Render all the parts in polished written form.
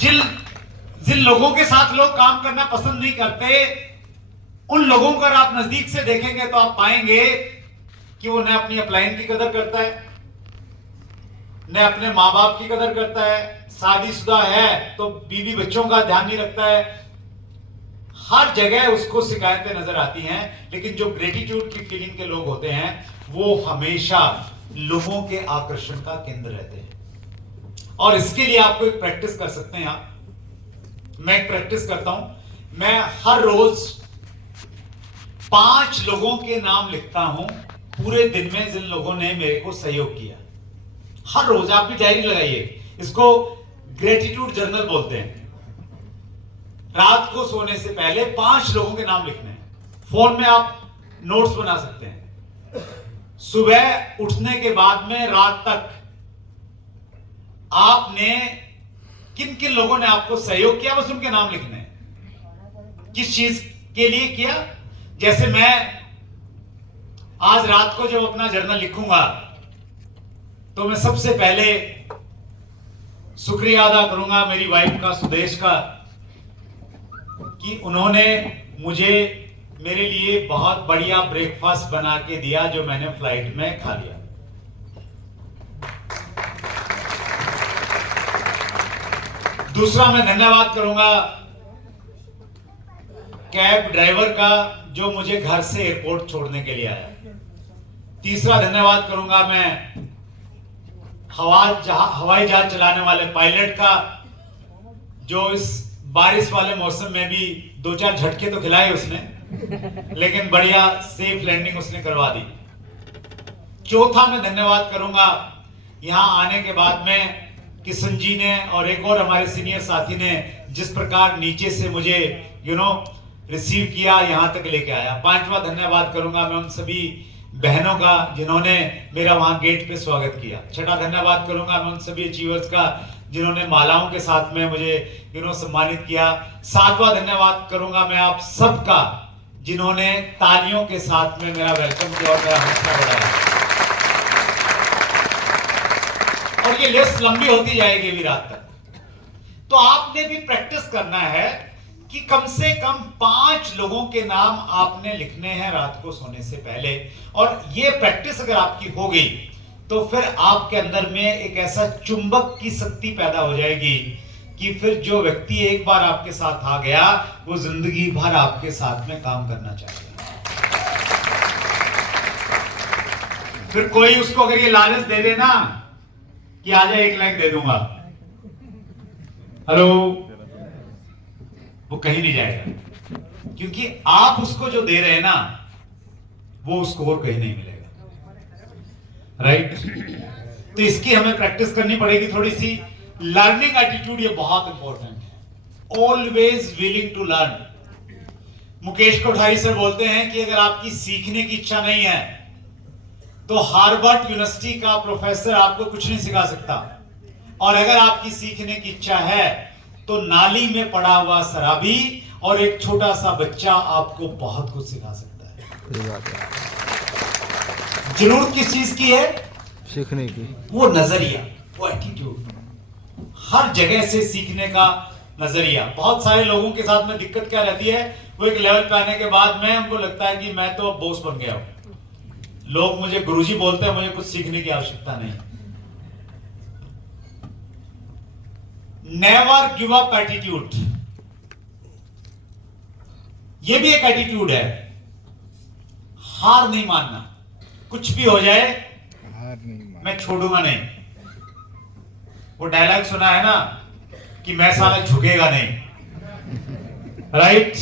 जिन जिन लोगों के साथ लोग काम करना पसंद नहीं करते, उन लोगों को अगर आप नजदीक से देखेंगे तो आप पाएंगे कि वो न अपनी अपलाइन की कदर करता है, न अपने माँ बाप की कदर करता है, शादीशुदा है तो बीवी बच्चों का ध्यान नहीं रखता है। हर जगह उसको शिकायतें नजर आती हैं, लेकिन जो ग्रेटिट्यूड की फीलिंग के लोग होते हैं वो हमेशा लोगों के आकर्षण का केंद्र रहते हैं। और इसके लिए आपको एक प्रैक्टिस कर सकते हैं आप। मैं एक प्रैक्टिस करता हूं, मैं हर रोज 5 लोगों के नाम लिखता हूं पूरे दिन में जिन लोगों ने मेरे को सहयोग किया। हर रोज आप भी डायरी लगाइए, इसको ग्रेटिट्यूड जर्नल बोलते हैं। रात को सोने से पहले 5 लोगों के नाम लिखने हैं। फोन में आप नोट्स बना सकते हैं। सुबह उठने के बाद में रात तक आपने किन किन लोगों ने आपको सहयोग किया, बस उनके नाम लिखने हैं। किस चीज के लिए किया? जैसे मैं आज रात को जब अपना जर्नल लिखूंगा तो मैं सबसे पहले शुक्रिया अदा करूंगा मेरी वाइफ का, सुदेश का, कि उन्होंने मुझे मेरे लिए बहुत बढ़िया ब्रेकफास्ट बना के दिया जो मैंने फ्लाइट में खा लिया। दूसरा मैं धन्यवाद करूंगा कैब ड्राइवर का जो मुझे घर से एयरपोर्ट छोड़ने के लिए आया। तीसरा धन्यवाद करूंगा मैं हवाई जहाज चलाने वाले पायलट का, जो इस बारिश वाले मौसम में भी 2-4 झटके तो खिलाए उसने, लेकिन बढ़िया सेफ लैंडिंग उसने करवा दी। चौथा मैं धन्यवाद करूंगा यहां आने के बाद में किशन जी ने और एक और हमारे सीनियर साथी ने जिस प्रकार नीचे से मुझे रिसीव किया, यहां तक लेके आया। 5वां धन्यवाद करूंगा मैं उन सभी बहनों का जिन्होंने मेरा वहां गेट पे स्वागत किया। 6वां धन्यवाद करूंगा मैं उन सभी अचीवर्स का जिन्होंने मालाओं के साथ में मुझे सम्मानित किया। 7वां धन्यवाद करूंगा मैं आप सबका जिन्होंने तालियों के साथ में मेरा वेलकम किया और मेरा हौसला बढ़ाया। और ये लिस्ट लंबी होती जाएगी भी रात तक। तो आपने भी प्रैक्टिस करना है कि कम से कम 5 लोगों के नाम आपने लिखने हैं रात को सोने से पहले। और ये प्रैक्टिस अगर आपकी हो गई तो फिर आपके अंदर में एक ऐसा चुंबक की शक्ति पैदा हो जाएगी कि फिर जो व्यक्ति एक बार आपके साथ आ गया वो जिंदगी भर आपके साथ में काम करना चाहेगा। फिर कोई उसको अगर ये लालच दे देना कि आजा 1 लाख दे दूंगा, हेलो, वो कहीं नहीं जाएगा, क्योंकि आप उसको जो दे रहे हैं ना वो उसको और कहीं नहीं मिलेगा। राइट? तो इसकी हमें प्रैक्टिस करनी पड़ेगी थोड़ी सी। लर्निंग एटीट्यूड ये बहुत इंपॉर्टेंट है। Always willing to learn. Mukesh Kothari से बोलते हैं कि अगर आपकी सीखने की इच्छा नहीं है तो हार्वर्ड यूनिवर्सिटी का प्रोफेसर आपको कुछ नहीं सिखा सकता, और अगर आपकी सीखने की इच्छा है तो नाली में पड़ा हुआ शराबी और एक छोटा सा बच्चा आपको बहुत कुछ सिखा सकता है। जरूरत किस चीज की है? सीखने की। वो नजरिया, वो एटीट्यूड, हर जगह से सीखने का नजरिया। बहुत सारे लोगों के साथ में दिक्कत क्या रहती है, वो एक लेवल पे आने के बाद में उनको लगता है कि मैं तो अब बॉस बन गया हूं, लोग मुझे गुरुजी बोलते हैं, मुझे कुछ सीखने की आवश्यकता नहीं। नेवर गिव अप एटीट्यूड, ये भी एक एटीट्यूड है। हार नहीं मानना, कुछ भी हो जाए मैं छोड़ूंगा नहीं। वो डायलॉग सुना है ना कि मैं साला झुकेगा नहीं। राइट?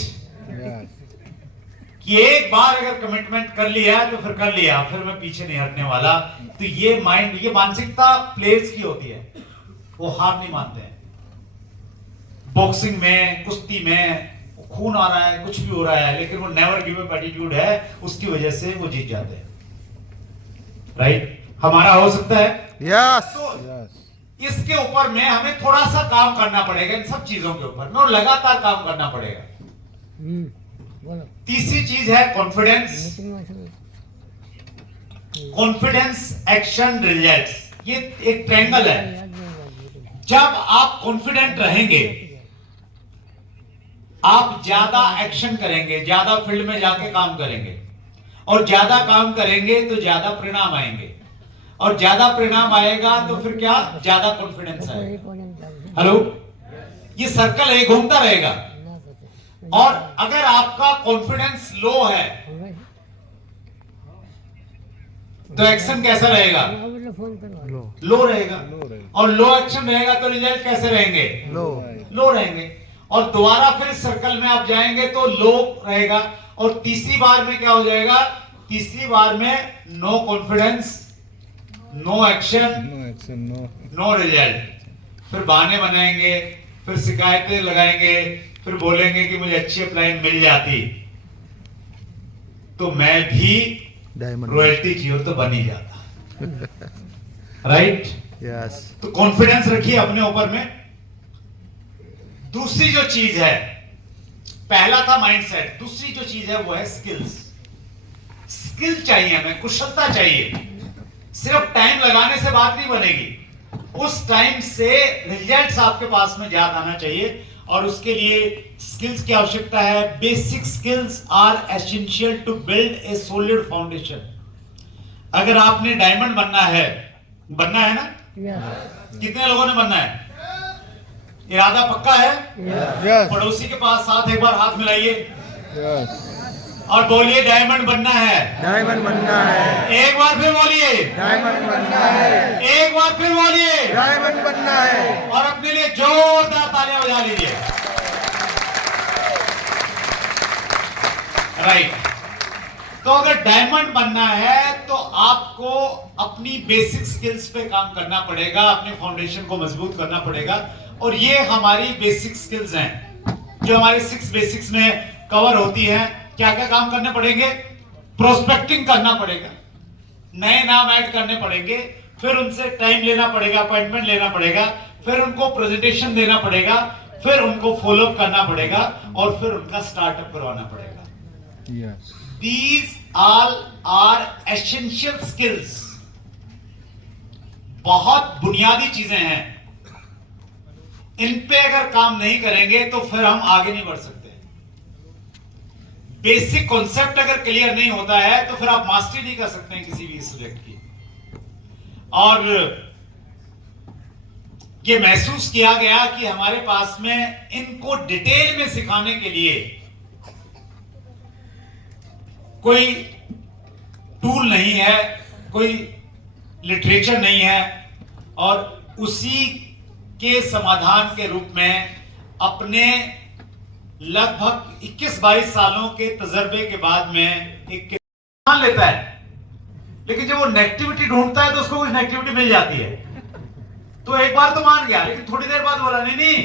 कि एक बार अगर कमिटमेंट कर लिया तो फिर कर लिया, फिर मैं पीछे नहीं हटने वाला। तो ये माइंड, ये मानसिकता प्लेयर्स की होती है, वो हार नहीं मानते हैं। बॉक्सिंग में, कुश्ती में खून आ रहा है, कुछ भी हो रहा है, लेकिन वो नेवर गिव अप एटीट्यूड है, उसकी वजह से वो जीत जाते हैं। राइट? हमारा हो सकता है? यस। तो इसके ऊपर में हमें थोड़ा सा काम करना पड़ेगा, इन सब चीजों के ऊपर में लगातार काम करना पड़ेगा। तीसरी चीज है कॉन्फिडेंस। कॉन्फिडेंस, एक्शन, रिजल्ट्स, ये एक ट्रायंगल है। जब आप कॉन्फिडेंट रहेंगे, आप ज्यादा एक्शन करेंगे, ज्यादा फील्ड में जाके काम करेंगे, और ज्यादा काम करेंगे तो ज्यादा परिणाम आएंगे, और ज्यादा परिणाम आएगा तो फिर क्या, ज्यादा कॉन्फिडेंस आएगा। हेलो, ये सर्कल है, घूमता रहेगा। और अगर आपका कॉन्फिडेंस लो है तो एक्शन कैसा रहेगा, लो रहेगा, और लो एक्शन रहेगा तो रिजल्ट कैसे रहेंगे, लो रहेंगे। और दोबारा फिर सर्कल में आप जाएंगे तो लो रहेगा, और तीसरी बार में क्या हो जाएगा, तीसरी बार में no confidence, no action, no result. फिर बहाने बनाएंगे, फिर शिकायतें लगाएंगे, फिर बोलेंगे कि मुझे अच्छी अप्लाइन मिल जाती तो मैं भी रॉयल्टी जीरो तो बन ही जाता। राइट? यस। तो कॉन्फिडेंस रखिए अपने ऊपर में। दूसरी जो चीज है, पहला था माइंडसेट, दूसरी जो चीज है वो है स्किल्स। स्किल चाहिए हमें, कुशलता चाहिए। सिर्फ टाइम लगाने से बात नहीं बनेगी, उस टाइम से रिजल्ट्स आपके पास में याद आना चाहिए, और उसके लिए स्किल्स की आवश्यकता है। Basic skills are essential to build a solid foundation. अगर आपने डायमंड बनना है ना? कितने लोगों ने बनना है? इरादा पक्का है? पड़ोसी के पास साथ एक बार हाथ मिलाइए और बोलिए डायमंड बनना है, डायमंड बनना है। एक बार फिर बोलिए डायमंड बनना है, एक बार फिर बोलिए डायमंड बनना है। और अपने लिए जोरदार तालियां बजा लीजिए। राइट। तो अगर डायमंड बनना है तो आपको अपनी बेसिक स्किल्स पे काम करना पड़ेगा, अपने फाउंडेशन को मजबूत करना पड़ेगा। और ये हमारी बेसिक स्किल्स हैं जो हमारे 6 बेसिक्स में कवर होती हैं। क्या क्या काम करने पड़ेंगे? प्रोस्पेक्टिंग करना पड़ेगा, नए नाम ऐड करने पड़ेंगे, फिर उनसे टाइम लेना पड़ेगा, अपॉइंटमेंट लेना पड़ेगा, फिर उनको प्रेजेंटेशन देना पड़ेगा, फिर उनको फॉलोअप करना पड़ेगा, और फिर उनका स्टार्टअप करवाना पड़ेगा। These all are essential skills। बहुत बुनियादी चीजें हैं, इन पे अगर काम नहीं करेंगे तो फिर हम आगे नहीं बढ़ सकते। बेसिक कॉन्सेप्ट अगर क्लियर नहीं होता है तो फिर आप मास्टरी नहीं कर सकते हैं किसी भी सब्जेक्ट की। और ये महसूस किया गया कि हमारे पास में इनको डिटेल में सिखाने के लिए कोई टूल नहीं है, कोई लिटरेचर नहीं है, और उसी के समाधान के रूप में अपने लगभग 21-22 सालों के तजर्बे के बाद में एक मान लेता है, लेकिन जब वो नेगेटिविटी ढूंढता है तो उसको कुछ नेगेटिविटी मिल जाती है। तो एक बार तो मान गया, लेकिन थोड़ी देर बाद बोला नहीं,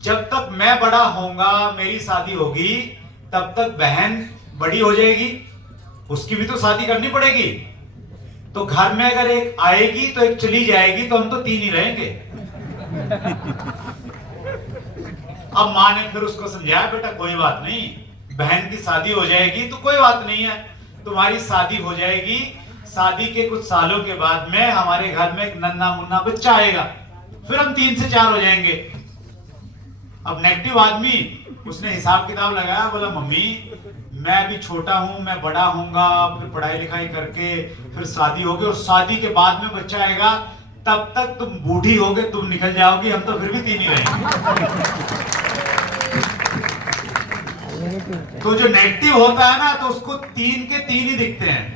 जब तक मैं बड़ा होऊंगा, मेरी शादी होगी, तब तक बहन बड़ी हो जाएगी, उसकी भी तो शादी करनी पड़ेगी। तो घर में अगर एक आएगी तो एक चली जाएगी, तो हम तो 3 ही रहेंगे। अब माँ ने फिर उसको समझाया, बेटा कोई बात नहीं, बहन की शादी हो जाएगी तो कोई बात नहीं है, तुम्हारी शादी हो जाएगी, शादी के कुछ सालों के बाद में हमारे घर में एक नन्हा मुन्ना बच्चा आएगा, फिर हम 3 से 4 हो जाएंगे। अब नेगेटिव आदमी उसने हिसाब किताब लगाया, बोला मम्मी मैं अभी छोटा हूं, मैं बड़ा होऊंगा, फिर पढ़ाई लिखाई करके फिर शादी होगी, और शादी के बाद में बच्चा आएगा, तब तक तुम बूढ़ी होगे, तुम निकल जाओगी, हम तो फिर भी 3 ही रहेंगे। तो जो नेगेटिव होता है ना, तो उसको 3 के 3 ही दिखते हैं,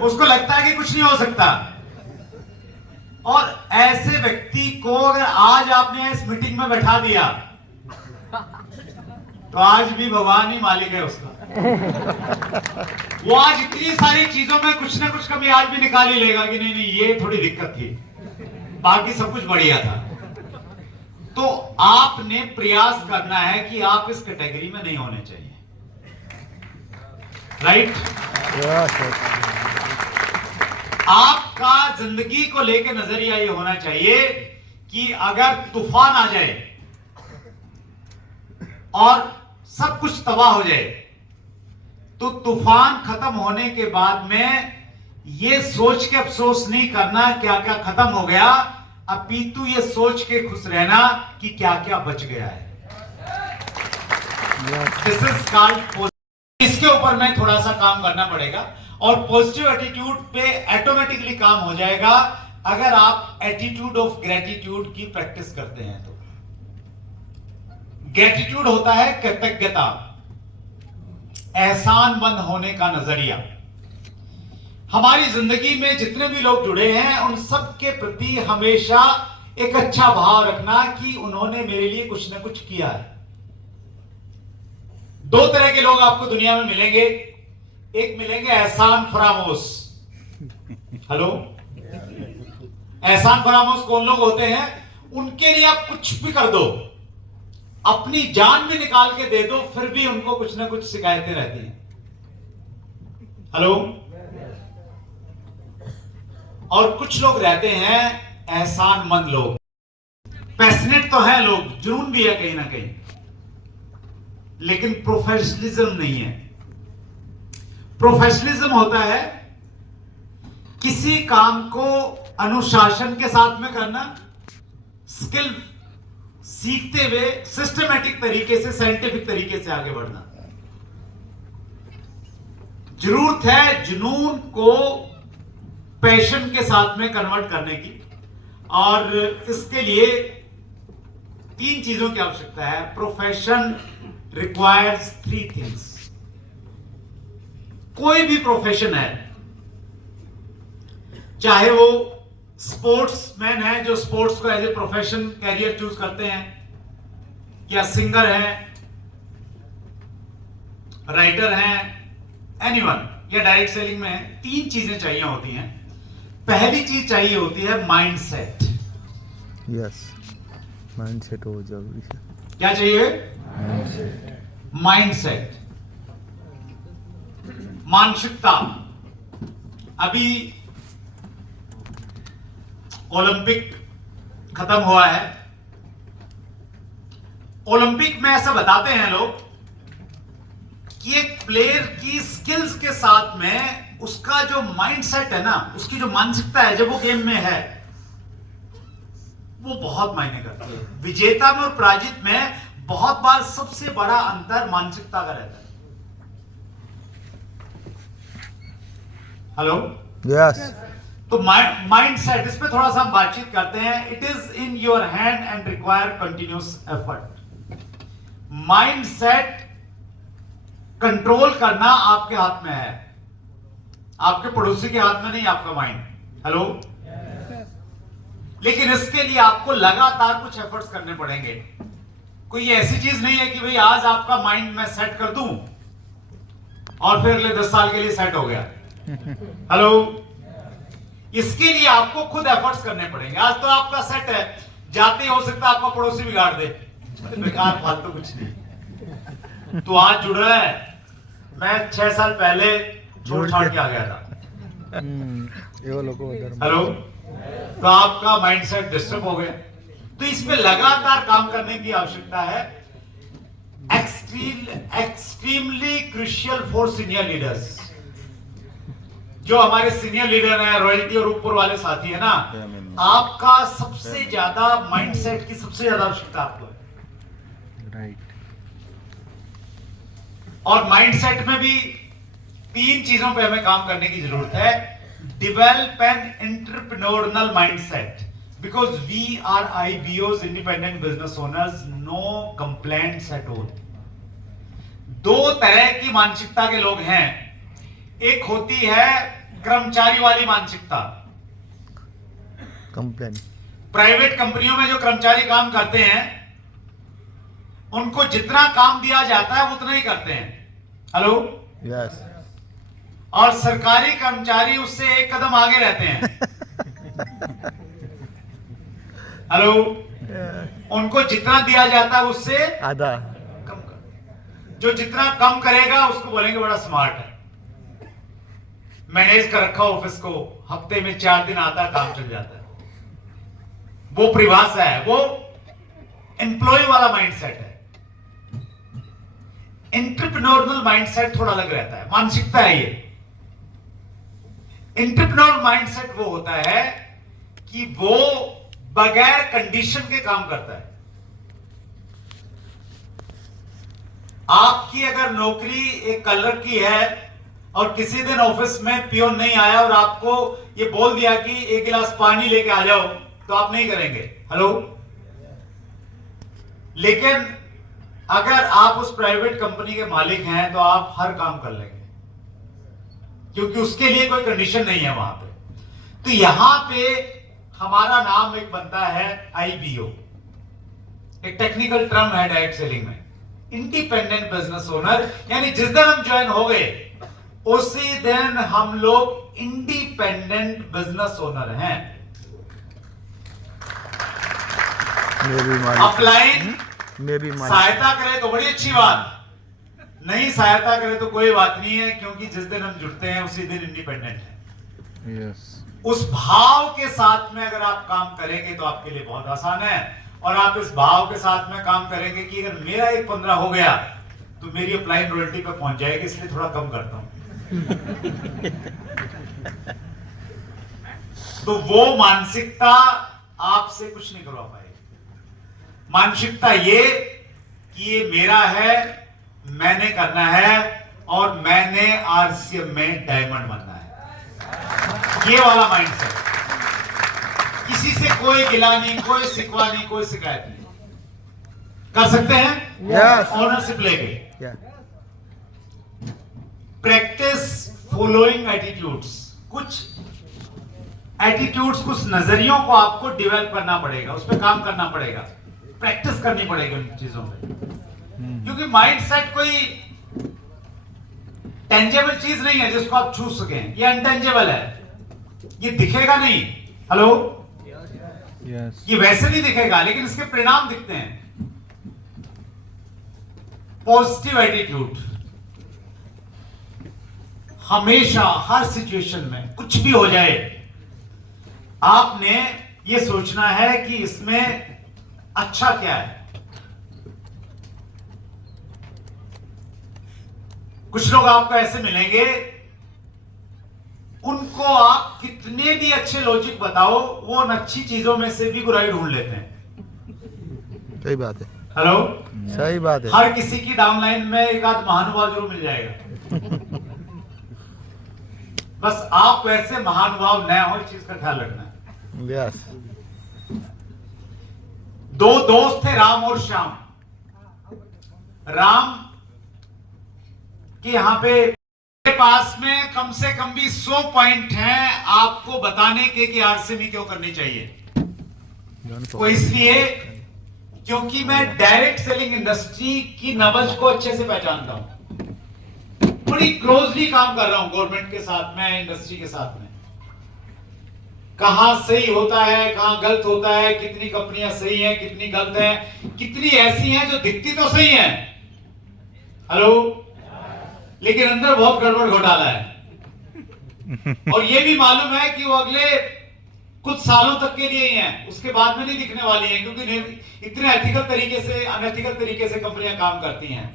उसको लगता है कि कुछ नहीं हो सकता। और ऐसे व्यक्ति को अगर आज आपने इस मीटिंग में बैठा दिया तो आज भी भगवान ही मालिक है उसका। वो आज इतनी सारी चीजों में कुछ ना कुछ कमी आज भी निकाल ही लेगा कि नहीं ये थोड़ी दिक्कत थी, बाकी सब कुछ बढ़िया था। तो आपने प्रयास करना है कि आप इस कैटेगरी में नहीं होने चाहिए। राइट? आपका जिंदगी को लेकर नजरिया ये होना चाहिए कि अगर तूफान आ जाए और सब कुछ तबाह हो जाए, तो तूफान खत्म होने के बाद में ये सोच के अफसोस नहीं करना क्या क्या खत्म हो गया, अपितु ये सोच के खुश रहना कि क्या क्या बच गया है। This is called. इसके ऊपर मैं थोड़ा सा काम करना पड़ेगा और पॉजिटिव एटीट्यूड पे ऑटोमेटिकली काम हो जाएगा अगर आप एटीट्यूड ऑफ ग्रेटिट्यूड की प्रैक्टिस करते हैं तो। ग्रेटिट्यूड होता है कृतज्ञता, एहसानमंद होने का नजरिया। हमारी जिंदगी में जितने भी लोग जुड़े हैं उन सब के प्रति हमेशा एक अच्छा भाव रखना कि उन्होंने मेरे लिए कुछ ना कुछ किया है। दो तरह के लोग आपको दुनिया में मिलेंगे, एक मिलेंगे एहसान फरामोश। हेलो, एहसान फरामोश कौन लोग होते हैं? उनके लिए आप कुछ भी कर दो, अपनी जान भी निकाल के दे दो, फिर भी उनको कुछ ना कुछ शिकायतें रहती हैं। हेलो। और कुछ लोग रहते हैं एहसानमंद लोग। पैशनेट तो है लोग, जुनून भी है कहीं ना कहीं, लेकिन प्रोफेशनलिज्म नहीं है। प्रोफेशनलिज्म होता है किसी काम को अनुशासन के साथ में करना, स्किल सीखते हुए सिस्टमैटिक तरीके से, साइंटिफिक तरीके से आगे बढ़ना। जरूरत है जुनून को पैशन के साथ में कन्वर्ट करने की, और इसके लिए 3 चीजों की आवश्यकता है। Profession requires 3 things. कोई भी प्रोफेशन है, चाहे वो स्पोर्ट्समैन है जो स्पोर्ट्स को as a profession career choose करते हैं, या सिंगर हैं, राइटर हैं, एनीवन, या डायरेक्ट सेलिंग में है, 3 चीजें चाहिए होती हैं। पहली चीज चाहिए होती है माइंडसेट। यस, माइंडसेट हो जरूरी है। क्या चाहिए? माइंडसेट, मानसिकता। अभी ओलंपिक खत्म हुआ है। ओलंपिक में ऐसा बताते हैं लोग कि एक प्लेयर की स्किल्स के साथ में उसका जो माइंडसेट है ना, उसकी जो मानसिकता है जब वो गेम में है, वो बहुत मायने करती है। विजेता में और पराजित में बहुत बार सबसे बड़ा अंतर मानसिकता का रहता है। हेलो। यस। तो माइंड सेट, इस पे थोड़ा सा हम बातचीत करते हैं। It is in your hand and require continuous effort. Mind set control करना आपके हाथ में है, आपके पड़ोसी के हाथ में नहीं, आपका माइंड। हेलो। लेकिन इसके लिए आपको लगातार कुछ एफर्ट्स करने पड़ेंगे। कोई ऐसी चीज नहीं है कि भाई आज आपका माइंड मैं सेट कर दूं और फिर अगले 10 साल के लिए सेट हो गया। हेलो। इसके लिए आपको खुद एफर्ट्स करने पड़ेंगे। आज तो आपका सेट है, जाते हो सकता है आपका पड़ोसी बिगाड़ दे, बेकार फालतू कुछ नहीं। तो आज जुड़ रहा है। मैं 6 साल पहले छोड़ छाड़ के आ गया था। हेलो। तो आपका माइंडसेट डिस्टर्ब हो गया। तो इसमें लगातार काम करने की आवश्यकता है। Extremely crucial for senior leaders. जो हमारे सीनियर लीडर हैं, रॉयल्टी और ऊपर वाले साथी है ना, आपका सबसे ज्यादा माइंडसेट की सबसे ज्यादा आवश्यकता आपको है। राइट। और माइंडसेट में भी 3 चीजों पे हमें काम करने की जरूरत है। Develop an entrepreneurial mindset, because we are IBOs, independent business owners, no complaints at all. 2 तरह की मानसिकता के लोग हैं। एक होती है कर्मचारी वाली मानसिकता। कंप्लेन। प्राइवेट कंपनियों में जो कर्मचारी काम करते हैं, उनको जितना काम दिया जाता है वो उतना ही करते हैं। हेलो। यस। और सरकारी कर्मचारी उससे एक कदम आगे रहते हैं। हेलो। उनको जितना दिया जाता है उससे आधा कम कर। जो जितना कम करेगा उसको बोलेंगे बड़ा स्मार्ट है। मैनेज कर रखा ऑफिस को, हफ्ते में 4 दिन आता है, काम चल जाता है। वो परिभाषा है, वो एम्प्लॉय वाला माइंडसेट है। एंटरप्रेन्योरियल माइंडसेट थोड़ा अलग रहता है, मानसिकता है ये। एंटरप्रेन्योर माइंडसेट वो होता है कि वो बगैर कंडीशन के काम करता है। आपकी अगर नौकरी एक कलर की है और किसी दिन ऑफिस में पियोन नहीं आया और आपको ये बोल दिया कि एक गिलास पानी लेके आ जाओ, तो आप नहीं करेंगे। हेलो। लेकिन अगर आप उस प्राइवेट कंपनी के मालिक हैं तो आप हर काम कर लेंगे, क्योंकि उसके लिए कोई कंडीशन नहीं है वहां पे। तो यहां पे हमारा नाम एक बनता है IBO, एक टेक्निकल टर्म है डायरेक्ट सेलिंग में, इंडिपेंडेंट बिजनेस ओनर। यानी जिस दिन हम ज्वाइन हो गए उसी दिन हम लोग इंडिपेंडेंट बिजनेस ओनर हैं। अपलाइन सहायता करे तो बड़ी अच्छी बात, नहीं सहायता करे तो कोई बात नहीं है, क्योंकि जिस दिन हम जुड़ते हैं उसी दिन इंडिपेंडेंट है। यस। उस भाव के साथ में अगर आप काम करेंगे तो आपके लिए बहुत आसान है। और आप इस भाव के साथ में काम करेंगे कि अगर मेरा 1.15 हो गया तो मेरी अपलाइन रॉयल्टी पे पहुंच जाएगी, इसलिए थोड़ा कम करता हूं। तो वो मानसिकता आपसे कुछ नहीं करवा पाएगी। मानसिकता ये कि ये मेरा है, मैंने करना है और मैंने RCM में डायमंड बनना है, ये वाला माइंडसेट। किसी से कोई गिला नहीं, कोई शिकवा नहीं, कोई शिकायत नहीं। कर सकते हैं यस। ऑनरशिप लेके। Practice following attitudes. कुछ एटीट्यूड्स, कुछ नजरियों को आपको डेवलप करना पड़ेगा, उस पर काम करना पड़ेगा, प्रैक्टिस करनी पड़ेगी उन चीजों पे। क्योंकि माइंडसेट कोई टेंजेबल चीज नहीं है जिसको आप छू सकें, ये अनटेंजेबल है, ये दिखेगा नहीं। हेलो। यस। ये वैसे नहीं दिखेगा लेकिन इसके परिणाम दिखते हैं। पॉजिटिव एटीट्यूड, हमेशा हर सिचुएशन में कुछ भी हो जाए आपने ये सोचना है कि इसमें अच्छा क्या है। कुछ लोग आपको ऐसे मिलेंगे, उनको आप कितने भी अच्छे लॉजिक बताओ, वो उन अच्छी चीजों में से भी बुराई ढूंढ लेते हैं। सही बात है। हेलो। सही बात है। हर किसी की डाउनलाइन में एक आध महानुभाव जरूर मिल जाएगा। बस आप वैसे महानुभाव न हो, इस चीज का ख्याल रखना है। यस। दो दोस्त थे, राम और श्याम। राम के यहां पे पास में कम से कम भी 100 पॉइंट हैं आपको बताने के कि RCM क्यों करनी चाहिए। वो इसलिए क्योंकि मैं डायरेक्ट सेलिंग इंडस्ट्री की नब्ज को अच्छे से पहचानता हूं, बड़ी क्लोजली काम कर रहा हूं गवर्नमेंट के साथ में, इंडस्ट्री के साथ में। कहां सही होता है, कहां गलत होता है, कितनी कंपनियां सही हैं, कितनी गलत हैं, कितनी ऐसी हैं जो दिखती तो सही हैं, हेलो, लेकिन अंदर बहुत गड़बड़ घोटाला है। और ये भी मालूम है कि वो अगले कुछ सालों तक के लिए ही हैं, उसके बाद में नहीं दिखने वाली हैं, क्योंकि इतने एथिकल तरीके से, अनएथिकल तरीके से कंपनियां काम करती हैं।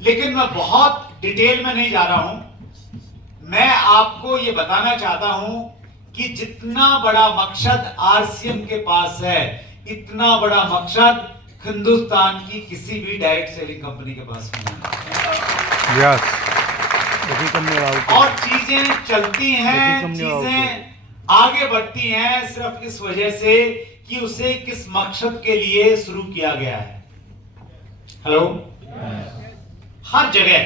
लेकिन मैं बहुत डिटेल में नहीं जा रहा हूं, मैं आपको ये बताना चाहता हूं कि जितना बड़ा मकसद RCM के पास है, इतना बड़ा मकसद हिंदुस्तान की किसी भी डायरेक्ट सेलिंग कंपनी के पास नहीं है। यस। और चीजें चलती हैं, चीजें आगे बढ़ती हैं सिर्फ इस वजह से कि उसे किस मकसद के लिए शुरू किया गया है। हेलो। हर जगह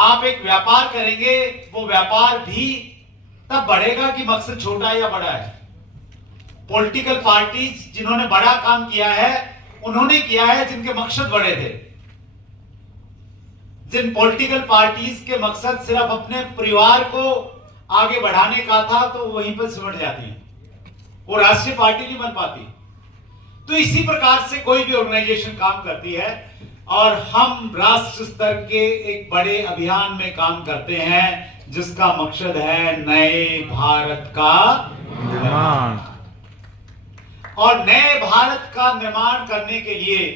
आप एक व्यापार करेंगे, वो व्यापार भी तब बढ़ेगा कि मकसद छोटा या बड़ा है। पॉलिटिकल पार्टीज जिन्होंने बड़ा काम किया है, उन्होंने किया है जिनके मकसद बड़े थे। जिन पॉलिटिकल पार्टीज के मकसद सिर्फ अपने परिवार को आगे बढ़ाने का था, तो वहीं पर सिमट जाती है, वो राष्ट्रीय पार्टी नहीं बन पाती। तो इसी प्रकार से कोई भी ऑर्गेनाइजेशन काम करती है, और हम राष्ट्र स्तर के एक बड़े अभियान में काम करते हैं जिसका मकसद है नए भारत का निर्माण। और नए भारत का निर्माण करने के लिए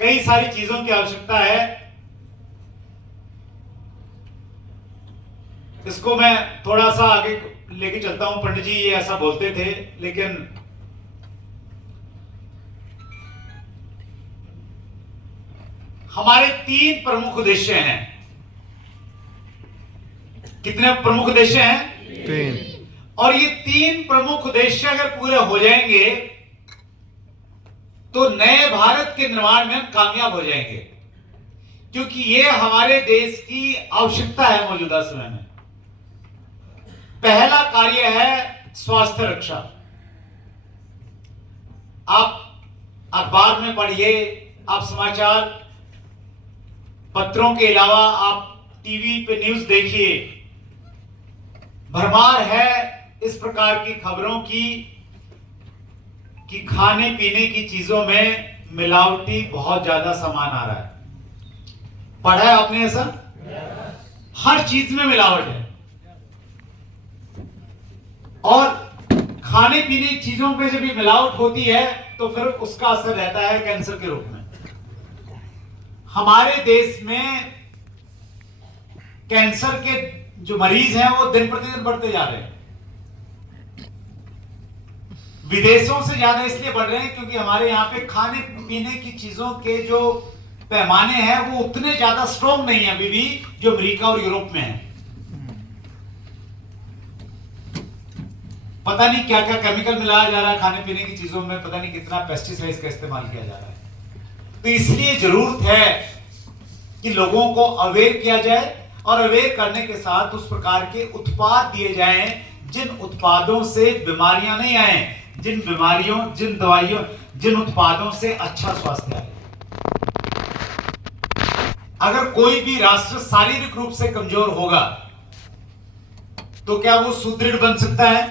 कई सारी चीजों की आवश्यकता है। इसको मैं थोड़ा सा आगे लेके चलता हूं। पंडित जी ये ऐसा बोलते थे, लेकिन हमारे 3 प्रमुख उद्देश्य हैं। कितने प्रमुख उद्देश्य हैं? 3। और ये 3 प्रमुख उद्देश्य अगर पूरे हो जाएंगे तो नए भारत के निर्माण में हम कामयाब हो जाएंगे, क्योंकि ये हमारे देश की आवश्यकता है मौजूदा समय में। पहला कार्य है स्वास्थ्य रक्षा। आप अखबार में पढ़िए, आप समाचार पत्रों के अलावा आप टीवी पे न्यूज देखिए, भरमार है इस प्रकार की खबरों की कि खाने पीने की चीजों में मिलावटी बहुत ज्यादा सामान आ रहा है। पढ़ा है आपने ऐसा? हर चीज में मिलावट है, और खाने पीने की चीजों पे जब ये मिलावट होती है तो फिर उसका असर रहता है कैंसर के रूप में। हमारे देश में कैंसर के जो मरीज हैं वो दिन प्रतिदिन बढ़ते जा रहे हैं। विदेशों से ज्यादा इसलिए बढ़ रहे हैं क्योंकि हमारे यहाँ पे खाने पीने की चीजों के जो पैमाने हैं वो उतने ज्यादा स्ट्रॉन्ग नहीं है अभी भी जो अमेरिका और यूरोप में है। पता नहीं क्या क्या केमिकल मिलाया जा रहा है खाने पीने की चीजों में, पता नहीं कितना पेस्टिसाइड्स का इस्तेमाल किया जा रहा है। तो इसलिए जरूरत है कि लोगों को अवेयर किया जाए, और अवेयर करने के साथ उस प्रकार के उत्पाद दिए जाएं जिन उत्पादों से बीमारियां नहीं आए, जिन बीमारियों, जिन दवाइयों, जिन उत्पादों से अच्छा स्वास्थ्य आए। अगर कोई भी राष्ट्र शारीरिक रूप से कमजोर होगा तो क्या वो सुदृढ़ बन सकता है?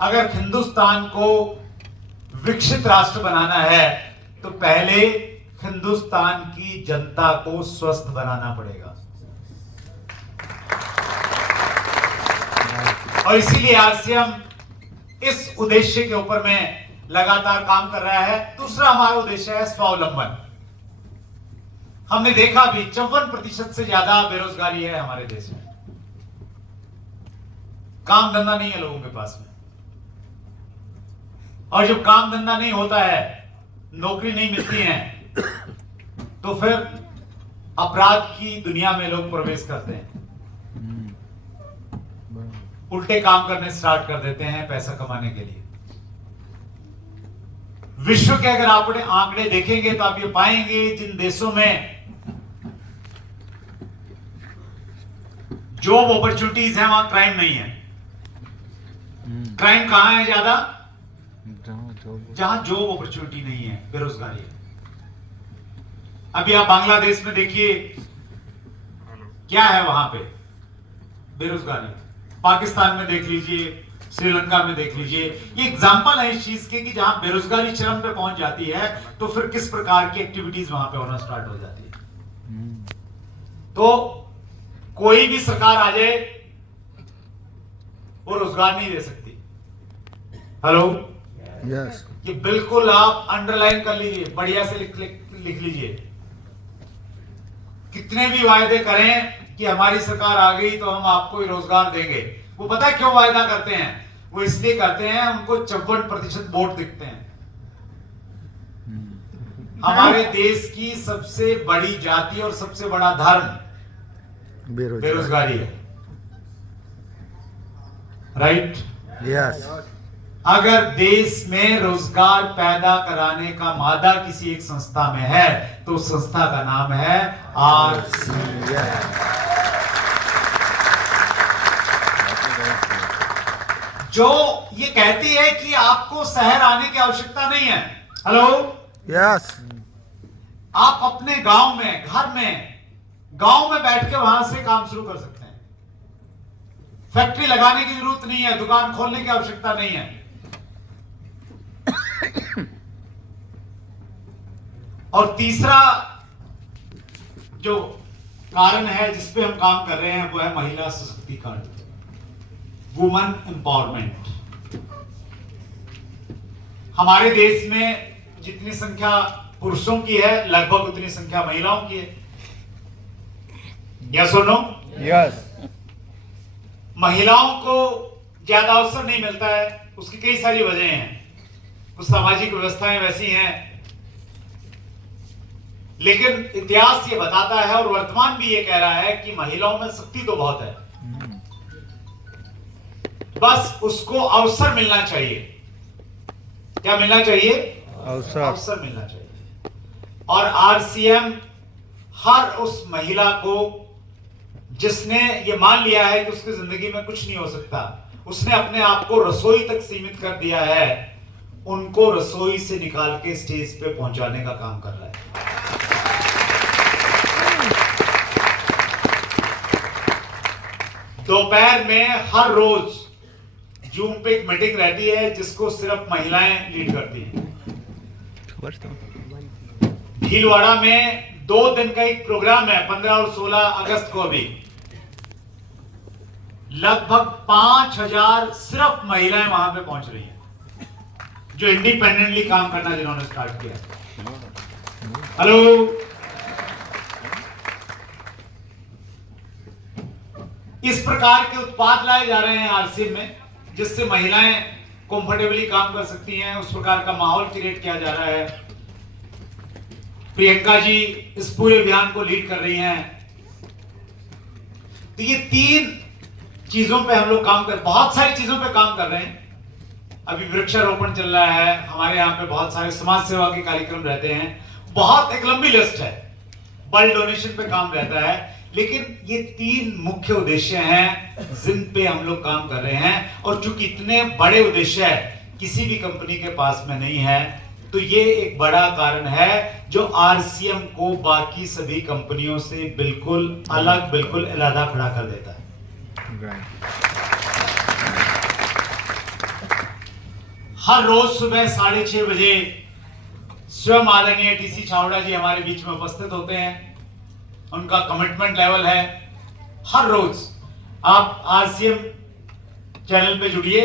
अगर हिंदुस्तान को विकसित राष्ट्र बनाना है तो पहले हिंदुस्तान की जनता को स्वस्थ बनाना पड़ेगा। और इसीलिए आज से हम इस उद्देश्य के ऊपर में लगातार काम कर रहा है। दूसरा हमारा उद्देश्य है स्वावलंबन। हमने देखा भी 54% से ज्यादा बेरोजगारी है हमारे देश में। काम धंधा नहीं है लोगों के पास में, और जब काम धंधा नहीं होता है, नौकरी नहीं मिलती है, तो फिर अपराध की दुनिया में लोग प्रवेश करते हैं, उल्टे काम करने स्टार्ट कर देते हैं पैसा कमाने के लिए। विश्व के अगर आप आंकड़े देखेंगे तो आप ये पाएंगे जिन देशों में जॉब अपॉर्चुनिटीज है वहां क्राइम नहीं है। क्राइम कहां है ज्यादा? जहां जॉब अपॉर्चुनिटी नहीं है, बेरोजगारी है। अभी आप बांग्लादेश में देखिए क्या है वहां पे, बेरोजगारी। पाकिस्तान में देख लीजिए, श्रीलंका में देख लीजिए। ये एग्जांपल है इस चीज के कि जहां बेरोजगारी चरम पे पहुंच जाती है तो फिर किस प्रकार की एक्टिविटीज वहां पे होना स्टार्ट हो जाती है। तो कोई भी सरकार आ जाए वो रोजगार नहीं दे सकती। हेलो, यस, ये बिल्कुल आप अंडरलाइन कर लीजिए, बढ़िया से लिख लीजिए। कितने भी वायदे करें कि हमारी सरकार आ गई तो हम आपको रोजगार देंगे, वो पता है क्यों वायदा करते हैं? वो इसलिए करते हैं उनको 54% वोट दिखते हैं। हमारे देश की सबसे बड़ी जाति और सबसे बड़ा धर्म बेरोजगारी है, राइट? यस। अगर देश में रोजगार पैदा कराने का मादा किसी एक संस्था में है तो उस संस्था का नाम है RCS। जो ये कहती है कि आपको शहर आने की आवश्यकता नहीं है। Hello, yes. आप अपने गांव में, घर में, गांव में बैठ के वहां से काम शुरू कर सकते हैं। फैक्ट्री लगाने की जरूरत नहीं है, दुकान खोलने की आवश्यकता नहीं है। और तीसरा जो कारण है जिस पे हम काम कर रहे हैं वो है महिला सशक्तिकरण, वुमन एम्पावरमेंट। हमारे देश में जितनी संख्या पुरुषों की है लगभग उतनी संख्या महिलाओं की है। यस और नो? यस। महिलाओं को ज्यादा अवसर नहीं मिलता है, उसकी कई सारी वजह हैं, कुछ सामाजिक व्यवस्थाएं वैसी हैं, लेकिन इतिहास ये बताता है और वर्तमान भी ये कह रहा है कि महिलाओं में शक्ति तो बहुत है, बस उसको अवसर मिलना चाहिए। क्या मिलना चाहिए? अवसर मिलना चाहिए। और आरसीएम हर उस महिला को जिसने ये मान लिया है कि उसकी जिंदगी में कुछ नहीं हो सकता, उसने अपने आप को रसोई तक सीमित कर दिया है, उनको रसोई से निकाल के स्टेज पे पहुंचाने का काम कर रहा है। दोपहर में हर रोज जूम पे एक मीटिंग रहती है जिसको सिर्फ महिलाएं लीड करती हैं। भीलवाड़ा में 2 दिन का एक प्रोग्राम है, 15 और 16 अगस्त को। अभी लगभग 5000 सिर्फ महिलाएं वहां पे पहुंच रही हैं, जो इंडिपेंडेंटली काम करना जिन्होंने स्टार्ट किया। हेलो, इस प्रकार के उत्पाद लाए जा रहे हैं आरसीएम में जिससे महिलाएं कंफर्टेबली काम कर सकती हैं, उस प्रकार का माहौल क्रिएट किया जा रहा है। प्रियंका जी इस पूरे अभियान को लीड कर रही हैं। तो ये 3 चीजों पे हम लोग काम कर, बहुत सारी चीजों पे काम कर रहे हैं। अभी वृक्षारोपण चल रहा है, हमारे यहाँ पे बहुत सारे समाज सेवा के कार्यक्रम रहते हैं, बहुत एक लंबी लिस्ट है, ब्लड डोनेशन पे काम रहता है, लेकिन ये 3 मुख्य उद्देश्य हैं जिन पे हम लोग काम कर रहे हैं। और चूंकि इतने बड़े उद्देश्य किसी भी कंपनी के पास में नहीं है, तो ये एक बड़ा कारण है जो आरसीएम को बाकी सभी कंपनियों से बिल्कुल अलग, बिल्कुल अलग खड़ा कर देता है। हर रोज सुबह 6:30 बजे स्वयं आदरणीय टीसी छावड़ा जी हमारे बीच में उपस्थित होते हैं। उनका कमिटमेंट लेवल है, हर रोज आप आरसीएम चैनल पे जुड़िए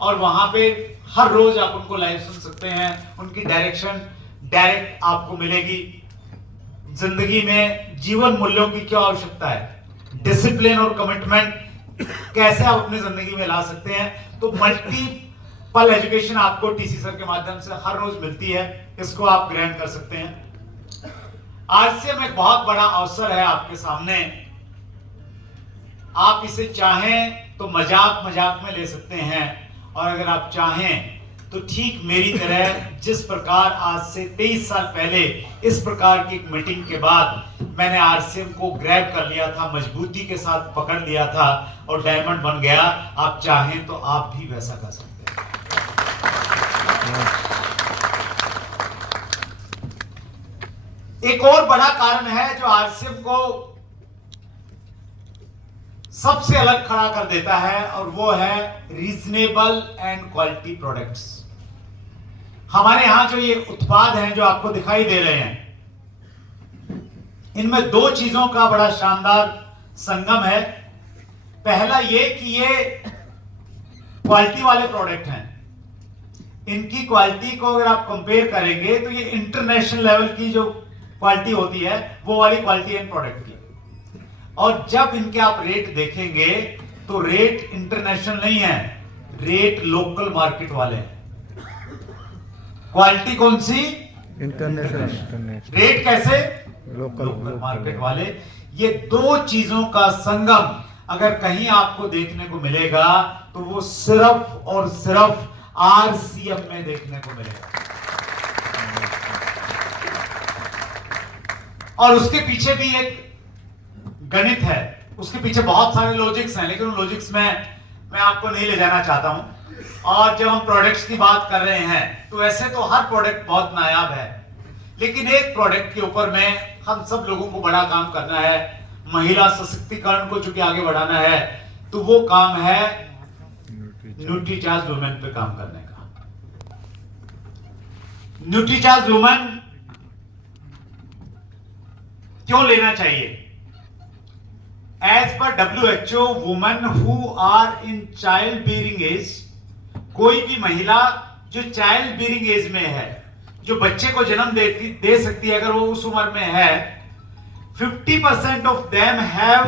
और वहां पे हर रोज आप उनको लाइव सुन सकते हैं। उनकी डायरेक्शन डायरेक्ट आपको मिलेगी। जिंदगी में जीवन मूल्यों की क्या आवश्यकता है, डिसिप्लिन और कमिटमेंट कैसे आप अपनी जिंदगी में ला सकते हैं, तो मल्टीपल एजुकेशन आपको टीसी सर के माध्यम से हर रोज मिलती है, इसको आप ग्रहण कर सकते हैं। आरसीएम एक बहुत बड़ा अवसर है आपके सामने, आप इसे चाहें तो मजाक मजाक में ले सकते हैं, और अगर आप चाहें तो ठीक मेरी तरह जिस प्रकार आज से 23 साल पहले इस प्रकार की एक मीटिंग के बाद मैंने आरसीएम को ग्रैब कर लिया था, मजबूती के साथ पकड़ लिया था और डायमंड बन गया, आप चाहें तो आप भी वैसा कर सकते हैं। एक और बड़ा कारण है जो आरसीएम को सबसे अलग खड़ा कर देता है, और वो है रीजनेबल एंड क्वालिटी प्रोडक्ट्स। हमारे यहां जो ये उत्पाद हैं जो आपको दिखाई दे रहे हैं, इनमें 2 चीजों का बड़ा शानदार संगम है। पहला ये कि ये क्वालिटी वाले प्रोडक्ट हैं, इनकी क्वालिटी को अगर आप कंपेयर करेंगे तो ये इंटरनेशनल लेवल की जो क्वालिटी होती है वो वाली क्वालिटी है इन प्रोडक्ट की। और जब इनके आप रेट देखेंगे तो रेट इंटरनेशनल नहीं है, रेट लोकल मार्केट वाले हैं। क्वालिटी कौन सी? इंटरनेशनल। रेट कैसे? लोकल मार्केट वाले। ये 2 चीजों का संगम अगर कहीं आपको देखने को मिलेगा तो वो सिर्फ और सिर्फ आरसीएम में देखने को मिलेगा। और उसके पीछे भी एक गणित है, उसके पीछे बहुत सारे लॉजिक्स हैं, लेकिन उन लॉजिक्स में मैं आपको नहीं ले जाना चाहता हूं। और जब हम प्रोडक्ट्स की बात कर रहे हैं तो वैसे तो हर प्रोडक्ट बहुत नायाब है, लेकिन एक प्रोडक्ट के ऊपर में हम सब लोगों को बड़ा काम करना है। महिला सशक्तिकरण को चूंकि आगे बढ़ाना है, तो वो काम है न्यूट्रीचार्ज वुमेन पे काम करने का। न्यूट्रीचार्ज वुमेन क्यों लेना चाहिए? As per WHO, women who are in child bearing age, कोई भी महिला जो चाइल्ड बियरिंग एज में है, जो बच्चे को जन्म दे सकती है, अगर वो उस उम्र में है, 50% of them have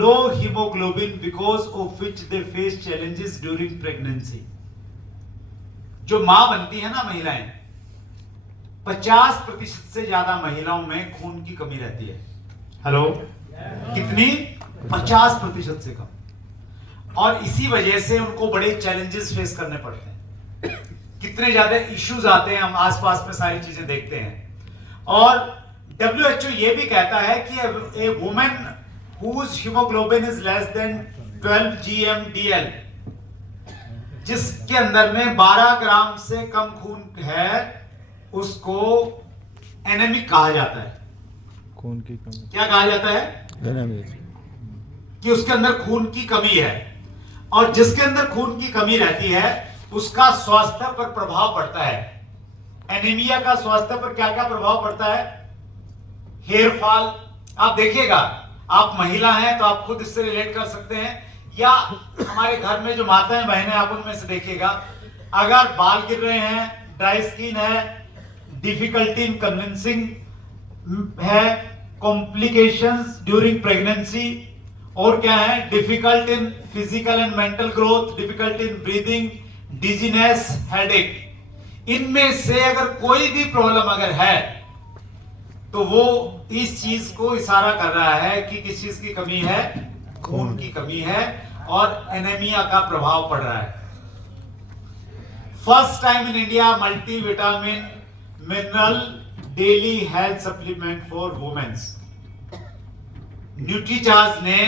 low hemoglobin because of which they face challenges during pregnancy. जो मां बनती है ना महिलाएं, 50% से ज्यादा महिलाओं में खून की कमी रहती है. हेलो, कितनी? 50% से कम. और इसी वजह से उनको बड़े चैलेंजेस फेस करने पड़ते हैं. कितने ज्यादा इश्यूज आते हैं, हम आसपास में सारी चीजें देखते हैं. और WHO ये भी कहता है कि ए women whose hemoglobin is less than 12 gmdl, जिसके अंदर में 12 ग्राम से कम खून है, उसको एनेमिक कहा जाता है. खून की कमी. क्या कहा जाता है? एनेमिक. कि उसके अंदर खून की कमी है. और जिसके अंदर खून की कमी रहती है उसका स्वास्थ्य पर प्रभाव पड़ता है. एनीमिया का स्वास्थ्य पर क्या क्या प्रभाव पड़ता है? Hair fall. आप देखिएगा, आप महिला हैं तो आप खुद इससे रिलेट कर सकते हैं, या हमारे घर में जो माताएं बहनें, आप उनमें से देखिएगा, अगर बाल गिर रहे हैं, ड्राई स्किन है, डिफिकल्टी इन कन्विंसिंग है, कॉम्प्लिकेशंस ड्यूरिंग प्रेगनेंसी, और क्या है, difficult in physical and mental growth, difficult in breathing, dizziness, headache. इनमें से अगर कोई भी प्रॉब्लम अगर है तो वो इस चीज को इशारा कर रहा है कि किस चीज की कमी है? खून की कमी है, और एनीमिया का प्रभाव पड़ रहा है. First time in India multivitamin mineral daily health supplement for womens. Nutricharge ने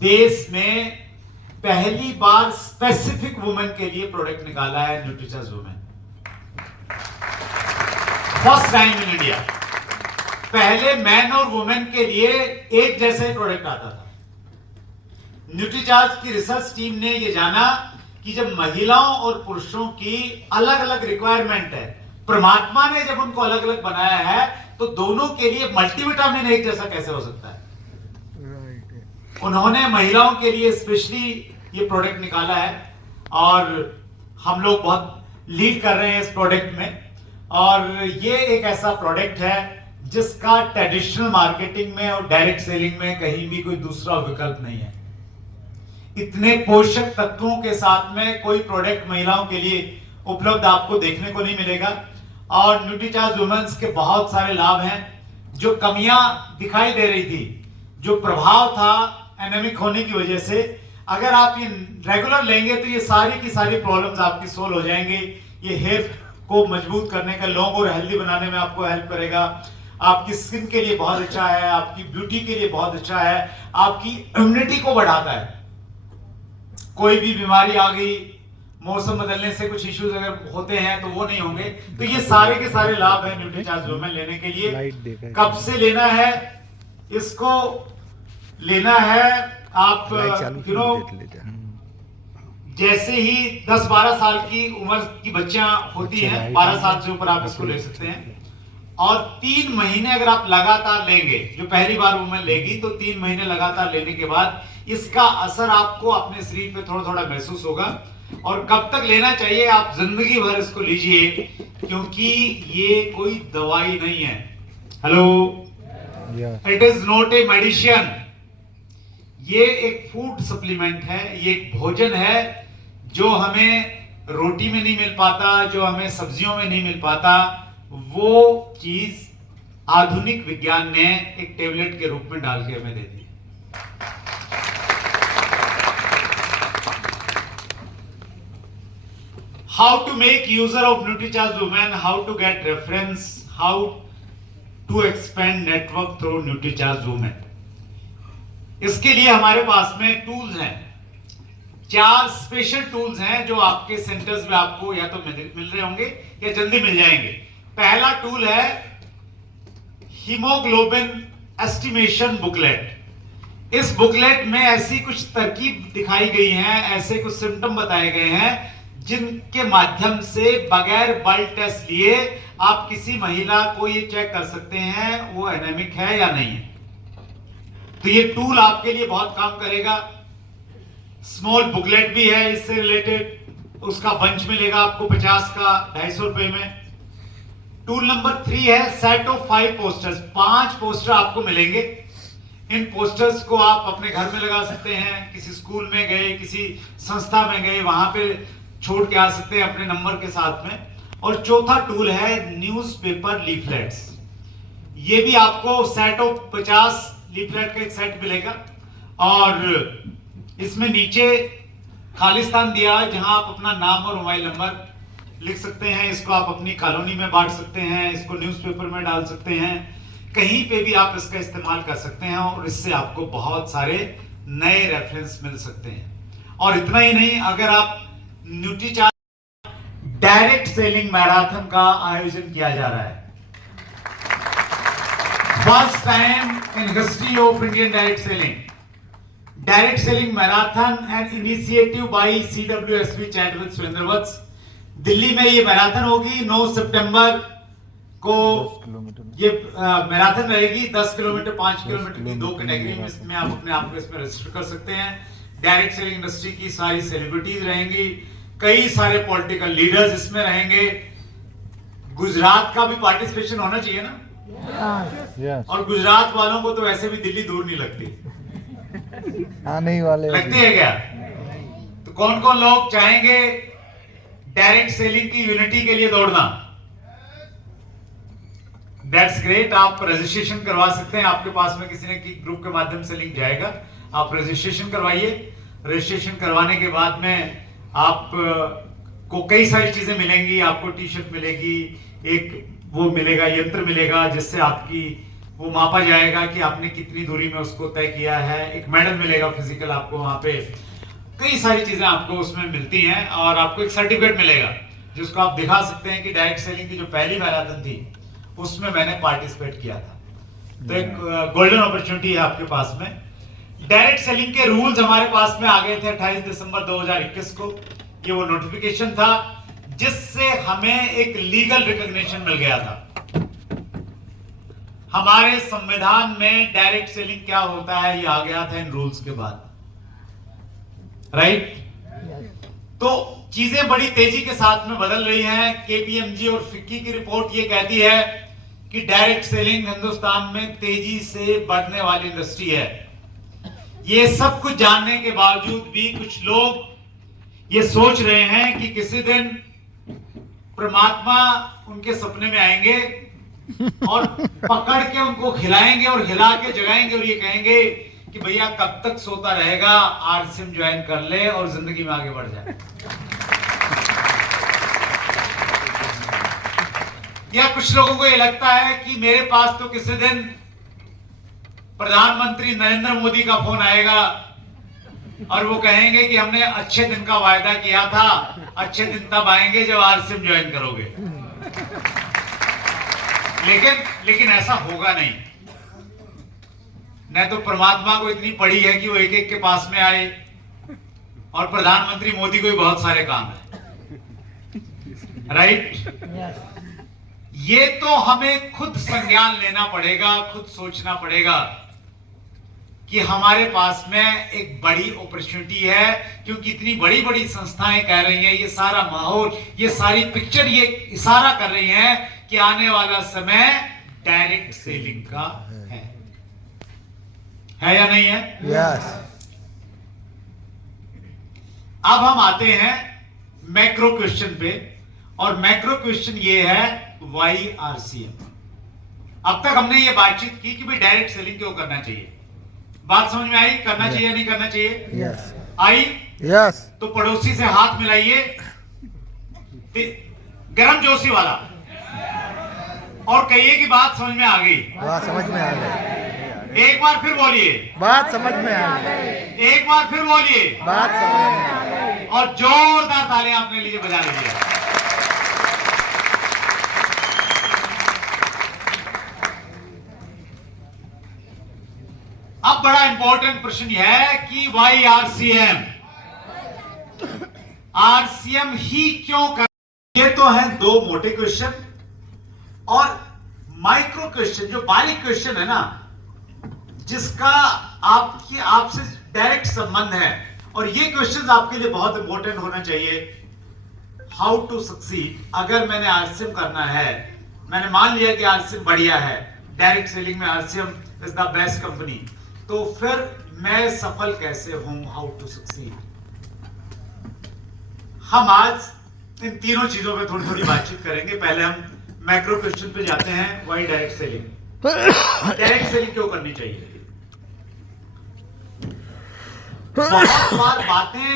देश में पहली बार स्पेसिफिक वुमेन के लिए प्रोडक्ट निकाला है. Nutricharge women first time in India. पहले मैन और वुमेन के लिए एक जैसा ही प्रोडक्ट आता था. न्यूट्रीचार्ज की रिसर्च टीम ने यह जाना कि जब महिलाओं और पुरुषों की अलग अलग रिक्वायरमेंट है, परमात्मा ने जब उनको अलग अलग बनाया है, तो दोनों के लिए मल्टीविटामिन एक जैसा कैसे हो सकता है? उन्होंने महिलाओं के लिए स्पेशली ये प्रोडक्ट निकाला है, और हम लोग बहुत लीड कर रहे हैं इस प्रोडक्ट में. और ये एक ऐसा प्रोडक्ट है जिसका ट्रेडिशनल मार्केटिंग में और डायरेक्ट सेलिंग में कहीं भी कोई दूसरा विकल्प नहीं है. इतने पोषक तत्वों के साथ में कोई प्रोडक्ट महिलाओं के लिए उपलब्ध आपको देखने को नहीं मिलेगा. और न्यूट्रीचार्ज वुमेन्स के बहुत सारे लाभ हैं. जो कमियां दिखाई दे रही थी, जो प्रभाव था एनेमिक होने की वजह से, अगर आप ये रेगुलर लेंगे तो ये सारी की सारी प्रॉब्लम्स आपकी सोल्व हो जाएंगे. ये हेयर को मजबूत करने का, लॉन्ग और हेल्दी बनाने में आपको हेल्प करेगा. आपकी स्किन के लिए बहुत अच्छा है, आपकी ब्यूटी के लिए बहुत अच्छा है, आपकी इम्यूनिटी को बढ़ाता है. कोई भी बीमारी आ गई, मौसम बदलने से कुछ इश्यूज अगर होते हैं तो वो नहीं होंगे. तो ये सारे के सारे लाभ है न्यूट्रीचार्ज वुमेन लेने के लिए. कब से लेना है इसको? लेना है आप जैसे ही 10-12 साल की उम्र की बच्चियां होती हैं, 12 साल से ऊपर आप इसको ले सकते हैं. और 3 महीने अगर आप लगातार लेंगे, जो पहली बार वुमेन लेगी तो 3 महीने लगातार लेने के बाद इसका असर आपको अपने शरीर पे थोड़ा थोड़ा महसूस होगा. और कब तक लेना चाहिए? आप जिंदगी भर इसको लीजिए, क्योंकि ये कोई दवाई नहीं है. Hello, it is not a medicine. ये एक फूड सप्लीमेंट है, ये एक भोजन है जो हमें रोटी में नहीं मिल पाता, जो हमें सब्जियों में नहीं मिल पाता. वो चीज आधुनिक विज्ञान ने एक टेबलेट के रूप में डाल के हमें दे दी. How to make user of NutriCharge Women, how to get reference, how to expand network through NutriCharge Women. इसके लिए हमारे पास में टूल्स हैं. 4 स्पेशल टूल्स हैं जो आपके सेंटर्स में आपको या तो मिल रहे होंगे या जल्दी मिल जाएंगे. पहला टूल है हीमोग्लोबिन एस्टिमेशन बुकलेट. इस बुकलेट में ऐसी कुछ तरकीब दिखाई गई है, ऐसे कुछ सिम्टम बताए गए हैं जिनके माध्यम से बगैर ब्लड टेस्ट लिए आप किसी महिला को ये चेक कर सकते हैं वो एनेमिक है या नहीं है. तो ये टूल आपके लिए बहुत काम करेगा. स्मॉल बुकलेट भी है इससे रिलेटेड, उसका बंच मिलेगा आपको 50 का 250 रुपए में. टूल नंबर 3 है सेट ऑफ 5 पोस्टर्स। 5 पोस्टर आपको मिलेंगे। इन पोस्टर्स को आप अपने घर में लगा सकते हैं, किसी स्कूल में गए, किसी संस्था में गए, वहां पे छोड़ के आ सकते हैं अपने नंबर के साथ में। और चौथा टूल है न्यूज़पेपर लीफलेट्स। ये भी आपको सेट ऑफ 50 लीफलेट का एक सेट मिलेगा और इसमें नीचे खालिस्तान दिया है जहां आप अपना नाम और मोबाइल नंबर लिख सकते हैं। इसको आप अपनी कॉलोनी में बांट सकते हैं, इसको न्यूज़पेपर में डाल सकते हैं, कहीं पे भी आप इसका इस्तेमाल कर सकते हैं और इससे आपको बहुत सारे नए रेफरेंस मिल सकते हैं। और इतना ही नहीं, अगर आप न्यूट्रीचार्ज डायरेक्ट सेलिंग मैराथन का आयोजन किया जा रहा है, first time in history of Indian direct selling marathon and initiative by CWSB chat with Surendra Vats. Delhi में ये मैराथन होगी 9 सितंबर को। 10 किलोमीटर ये मैराथन रहेगी 10 किलोमीटर 5 किलोमीटर की 2 कैटेगरी में इसमें आप अपने आप को इसमें रजिस्टर कर सकते हैं। डायरेक्ट सेलिंग इंडस्ट्री की सारी सेलिब्रिटीज रहेंगी, कई सारे पॉलिटिकल लीडर्स इसमें रहेंगे। गुजरात का भी पार्टिसिपेशन होना चाहिए ना। यस और गुजरात वालों को तो वैसे भी दिल्ली दूर नहीं लगती, आने ही वाले लगती है क्या? तो कौन कौन लोग चाहेंगे डायरेक्ट सेलिंग की यूनिटी के लिए दौड़ना? That's great. आप रजिस्ट्रेशन करवा सकते हैं, आपके पास में किसी ने की ग्रुप के माध्यम से लिंक जाएगा, आप रजिस्ट्रेशन करवाइए। रजिस्ट्रेशन करवाने के बाद में आप को कई सारी चीजें मिलेंगी। आपको टी शर्ट मिलेगी, एक वो मिलेगा, यंत्र मिलेगा जिससे आपकी वो मापा जाएगा कि आपने कितनी दूरी में उसको तय किया है। एक मेडल मिलेगा फिजिकल आपको, वहां पे कई सारी चीजें आपको उसमें मिलती हैं और आपको एक सर्टिफिकेट मिलेगा जिसको आप दिखा सकते हैं कि डायरेक्ट सेलिंग की जो पहली मैराथन थी उसमें मैंने पार्टिसिपेट किया था। तो एक गोल्डन अपॉर्चुनिटी है आपके पास में। डायरेक्ट सेलिंग के रूल्स हमारे पास में आ गए थे 28 दिसंबर 2021 को। ये वो नोटिफिकेशन था जिससे हमें एक लीगल रिकॉग्निशन मिल गया था। हमारे संविधान में डायरेक्ट सेलिंग क्या होता है ये आ गया था इन रूल्स के बाद, राइट? तो चीजें बड़ी तेजी के साथ में बदल रही हैं। KPMG और फिक्की की रिपोर्ट ये कहती है कि डायरेक्ट सेलिंग हिंदुस्तान में तेजी से बढ़ने वाली इंडस्ट्री है। ये सब कुछ जानने के बावजूद भी कुछ लोग ये सोच रहे हैं कि किसी दिन परमात्मा उनके सपने में आएंगे और पकड़ के उनको खिलाएंगे और हिला के जगाएंगे और ये कहेंगे कि भैया कब तक सोता रहेगा, RCM ज्वाइन कर ले और जिंदगी में आगे बढ़ जाए। या कुछ लोगों को ये लगता है कि मेरे पास तो किसी दिन प्रधानमंत्री नरेंद्र मोदी का फोन आएगा और वो कहेंगे कि हमने अच्छे दिन का वायदा किया था, अच्छे दिन तब आएंगे जब RCM ज्वाइन करोगे। लेकिन ऐसा होगा नहीं। न तो परमात्मा को इतनी पड़ी है कि वो एक एक के पास में आए और प्रधानमंत्री मोदी को भी बहुत सारे काम है, राइट? ये तो हमें खुद संज्ञान लेना पड़ेगा, खुद सोचना पड़ेगा कि हमारे पास में एक बड़ी अपॉर्चुनिटी है, क्योंकि इतनी बड़ी बड़ी संस्थाएं कह रही हैं, ये सारा माहौल, ये सारी पिक्चर ये इशारा कर रही हैं कि आने वाला समय डायरेक्ट सेलिंग का है या नहीं है? यस। अब हम आते हैं मैक्रो क्वेश्चन पे, और मैक्रो क्वेश्चन ये है वाई RCM। अब तक हमने ये बातचीत की कि भाई डायरेक्ट सेलिंग क्यों करना चाहिए। बात समझ में आई? करना चाहिए नहीं करना चाहिए? यस। आई? यस। तो पड़ोसी से हाथ मिलाइए, गरम जोशी वाला, और कहिए कि बात समझ में आ गई। बात समझ में आ गई। एक बार फिर बोलिए, बात समझ में आ गई। एक बार फिर बोलिए, बात समझ में आ गई। और जोरदार तालियां अपने लिए बजा लीजिए। अब बड़ा इंपॉर्टेंट प्रश्न यह है कि वाई RCM? RCM ही क्यों कर? ये तो है दो मोटे क्वेश्चन, और माइक्रो क्वेश्चन जो बारीक क्वेश्चन है ना, जिसका आपसे डायरेक्ट संबंध है, और ये क्वेश्चन आपके लिए बहुत इंपॉर्टेंट होना चाहिए। How to succeed? अगर मैंने RCM करना है मैंने मान लिया कि आरसीएम बढ़िया है, डायरेक्ट सेलिंग में RCM is the best company, तो फिर मैं सफल कैसे हूं, हाउ टू सक्सीड। हम आज इन तीनों चीजों पे थोड़ी थोड़ी बातचीत करेंगे। पहले हम मैक्रो क्वेश्चन पे जाते हैं, why direct selling. Direct selling क्यों करनी चाहिए? बहुत बार बातें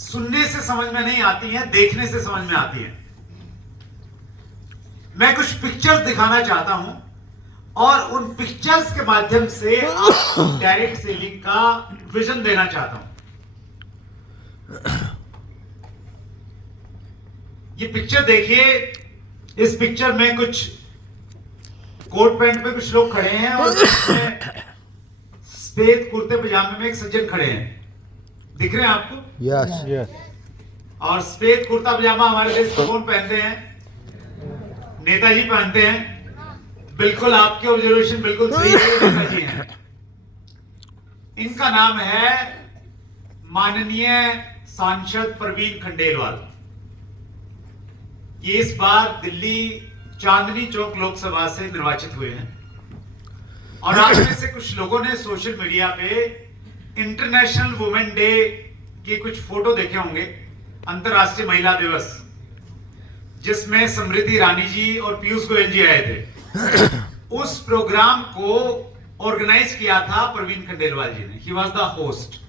सुनने से समझ में नहीं आती हैं, देखने से समझ में आती हैं। मैं कुछ पिक्चर्स दिखाना चाहता हूं और उन पिक्चर्स के माध्यम से आपको डायरेक्ट सेलिंग का विजन देना चाहता हूं। ये पिक्चर देखिए, इस पिक्चर में कुछ कोट पैंट पे कुछ लोग खड़े हैं और सफेद कुर्ते पजामे में एक सज्जन खड़े हैं, दिख रहे हैं आपको? Yes yes. और सफेद कुर्ता पजामा हमारे देश में कौन पहनते हैं? नेताजी पहनते हैं। बिल्कुल आपके ऑब्जर्वेशन बिल्कुल सही है, नेताजी हैं। इनका नाम है माननीय सांसद प्रवीण खंडेलवाल। ये इस बार दिल्ली चांदनी चौक लोकसभा से निर्वाचित हुए हैं और आप में से कुछ लोगों ने सोशल मीडिया पे इंटरनेशनल वुमेन डे की कुछ फोटो देखे होंगे, अंतरराष्ट्रीय महिला दिवस, जिसमें समृद्धि ईरानी जी और पीयूष गोयल जी आए थे। उस प्रोग्राम को ऑर्गेनाइज किया था प्रवीण खंडेलवाल जी ने। He was the host.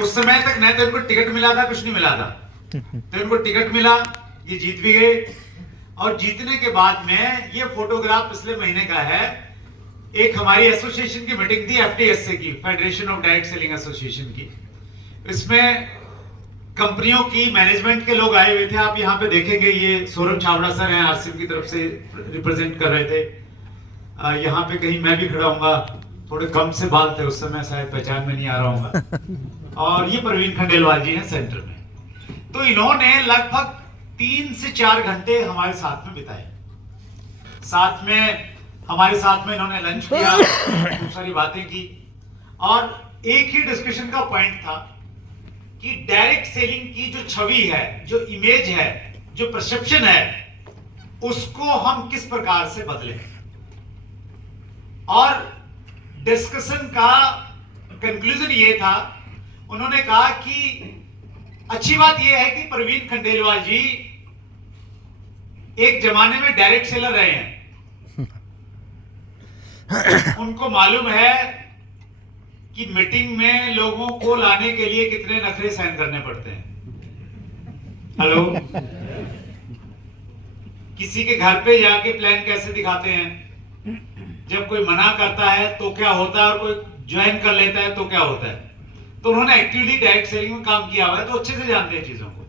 उस समय तक न तो इनको टिकट मिला था, कुछ नहीं मिला था, तो इनको टिकट मिला, ये जीत भी गए। और जीतने के बाद में ये फोटोग्राफ पिछले महीने का है, एक हमारी एसोसिएशन की मीटिंग थी, एफटीएसए की, federation of direct selling association की। इसमें कंपनियों की मैनेजमेंट के लोग आए हुए थे। आप यहाँ पे देखेंगे, ये सौरभ छाबड़ा सर हैं, आरसीएम की तरफ से रिप्रेजेंट कर रहे थे। यहाँ पे कहीं मैं भी खड़ा हूँगा, थोड़े कम से बाल थे उस समय, शायद पहचान में नहीं आ रहा हूँगा। और ये प्रवीण खंडेलवाल जी हैं सेंटर में। तो इन्होंने लगभग 3 से 4 घंटे हमारे साथ में बिताए। हमारे साथ में इन्होंने लंच किया, खूब सारी बातें की, और एक ही डिस्कशन का पॉइंट था कि डायरेक्ट सेलिंग की जो छवि है, जो इमेज है, जो परसेप्शन है, उसको हम किस प्रकार से बदलें। और डिस्कशन का कंक्लूजन ये था, उन्होंने कहा कि अच्छी बात यह है कि प्रवीण खंडेलवाल जी एक जमाने में डायरेक्ट सेलर रहे हैं। उनको मालूम है कि मीटिंग में लोगों को लाने के लिए कितने नखरे सहन करने पड़ते हैं। हेलो, किसी के घर पे जाके प्लान कैसे दिखाते हैं, जब कोई मना करता है तो क्या होता है और कोई ज्वाइन कर लेता है तो क्या होता है। तो उन्होंने एक्टिवली डायरेक्ट सेलिंग में काम किया हुआ है, तो अच्छे से जानते हैं चीजों को।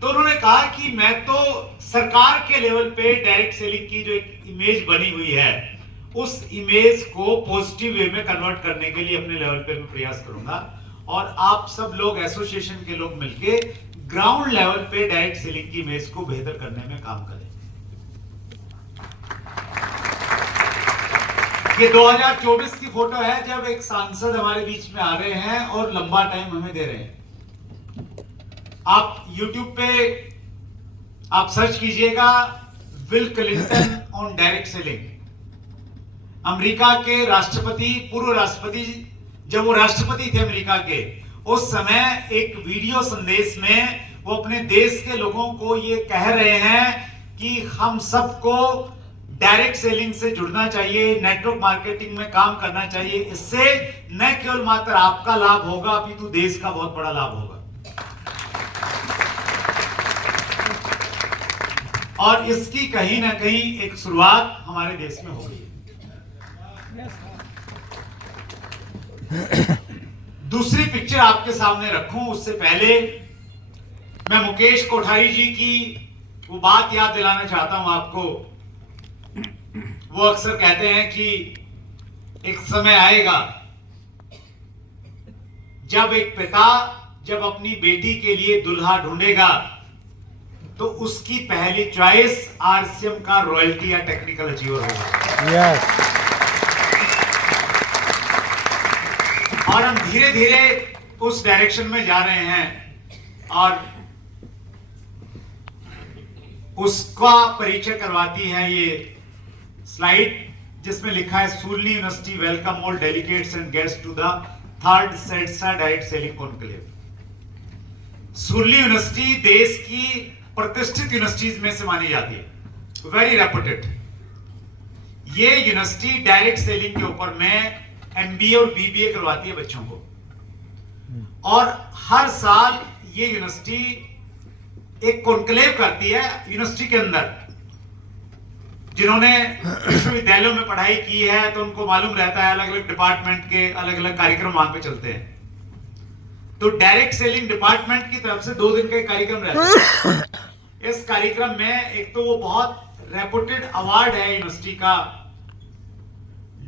तो उन्होंने कहा कि मैं तो सरकार के लेवल पे डायरेक्ट सेलिंग की जो एक इमेज बनी हुई है, उस इमेज को पॉजिटिव वे में कन्वर्ट करने के लिए अपने लेवल पे मैं प्रयास करूंगा, और आप सब लोग एसोसिएशन के लोग मिलके ग्राउंड लेवल पे डायरेक्ट सेलिंग की इमेज को बेहतर करने में काम करें। ये 2024 की फोटो है, जब एक सांसद हमारे बीच में आ रहे हैं और लंबा टाइम हमें दे रहे हैं। आप YouTube पे आप सर्च कीजिएगा, bill Clinton on direct selling. America के राष्ट्रपति, पूर्व राष्ट्रपति, जब वो राष्ट्रपति थे अमेरिका के, उस समय एक वीडियो संदेश में वो अपने देश के लोगों को ये कह रहे हैं कि हम सबको डायरेक्ट सेलिंग से जुड़ना चाहिए, नेटवर्क मार्केटिंग में काम करना चाहिए। इससे न केवल मात्र आपका लाभ होगा, अपितु देश का बहुत बड़ा लाभ होगा। और इसकी कहीं ना कहीं एक शुरुआत हमारे देश में हो गई है। दूसरी पिक्चर आपके सामने रखूं उससे पहले मैं मुकेश कोठारी जी की वो बात याद दिलाना चाहता हूं आपको। वो अक्सर कहते हैं कि एक समय आएगा जब एक पिता जब अपनी बेटी के लिए दुल्हा ढूंढेगा तो उसकी पहली चॉइस आरसीएम का रॉयल्टी या टेक्निकल अचीवर होगा। यस। और हम धीरे धीरे उस डायरेक्शन में जा रहे हैं। और उसका परिचय करवाती है ये स्लाइड, जिसमें लिखा है Surli university welcome all delegates and guests to the third सेट्सा direct selling conclave. Surli university देश की प्रतिष्ठित यूनिवर्सिटीज में से मानी जाती है, वेरी रेपुटेड। ये यूनिवर्सिटी डायरेक्ट सेलिंग के ऊपर में एमबीए और बीबीए करवाती है बच्चों को, और हर साल ये यूनिवर्सिटी एक कॉन्क्लेव करती है यूनिवर्सिटी के अंदर। जिन्होंने विश्वविद्यालयों में पढ़ाई की है तो उनको मालूम रहता है अलग अलग डिपार्टमेंट के अलग अलग कार्यक्रम वहां पे चलते हैं। तो डायरेक्ट सेलिंग डिपार्टमेंट की तरफ से 2 दिन का कार्यक्रम रहता है। इस कार्यक्रम में एक तो वो बहुत रेपुटेड अवार्ड है यूनिवर्सिटी का,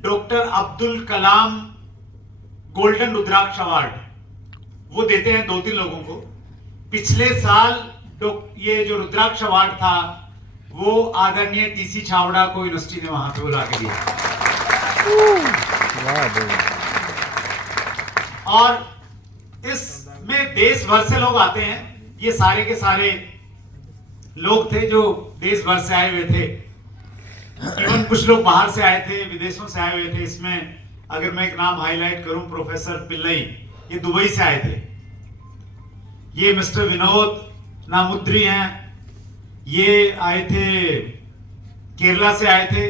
डॉक्टर अब्दुल कलाम गोल्डन रुद्राक्ष अवार्ड, वो देते हैं 2-3 लोगों को। पिछले साल ये जो रुद्राक्ष अवार्ड था वो आदरणीय टीसी छावड़ा को यूनिवर्सिटी ने वहां पे बुला के दिया। और इसमें देश भर से लोग आते हैं। ये सारे के सारे लोग थे जो देश भर से आए हुए थे, इवन कुछ लोग बाहर से आए थे, विदेशों से आए हुए थे। इसमें अगर मैं एक नाम हाईलाइट करूं, प्रोफेसर पिल्लई, ये दुबई से आए थे। ये मिस्टर विनोद नामुद्री हैं, ये आए थे केरला से आए थे।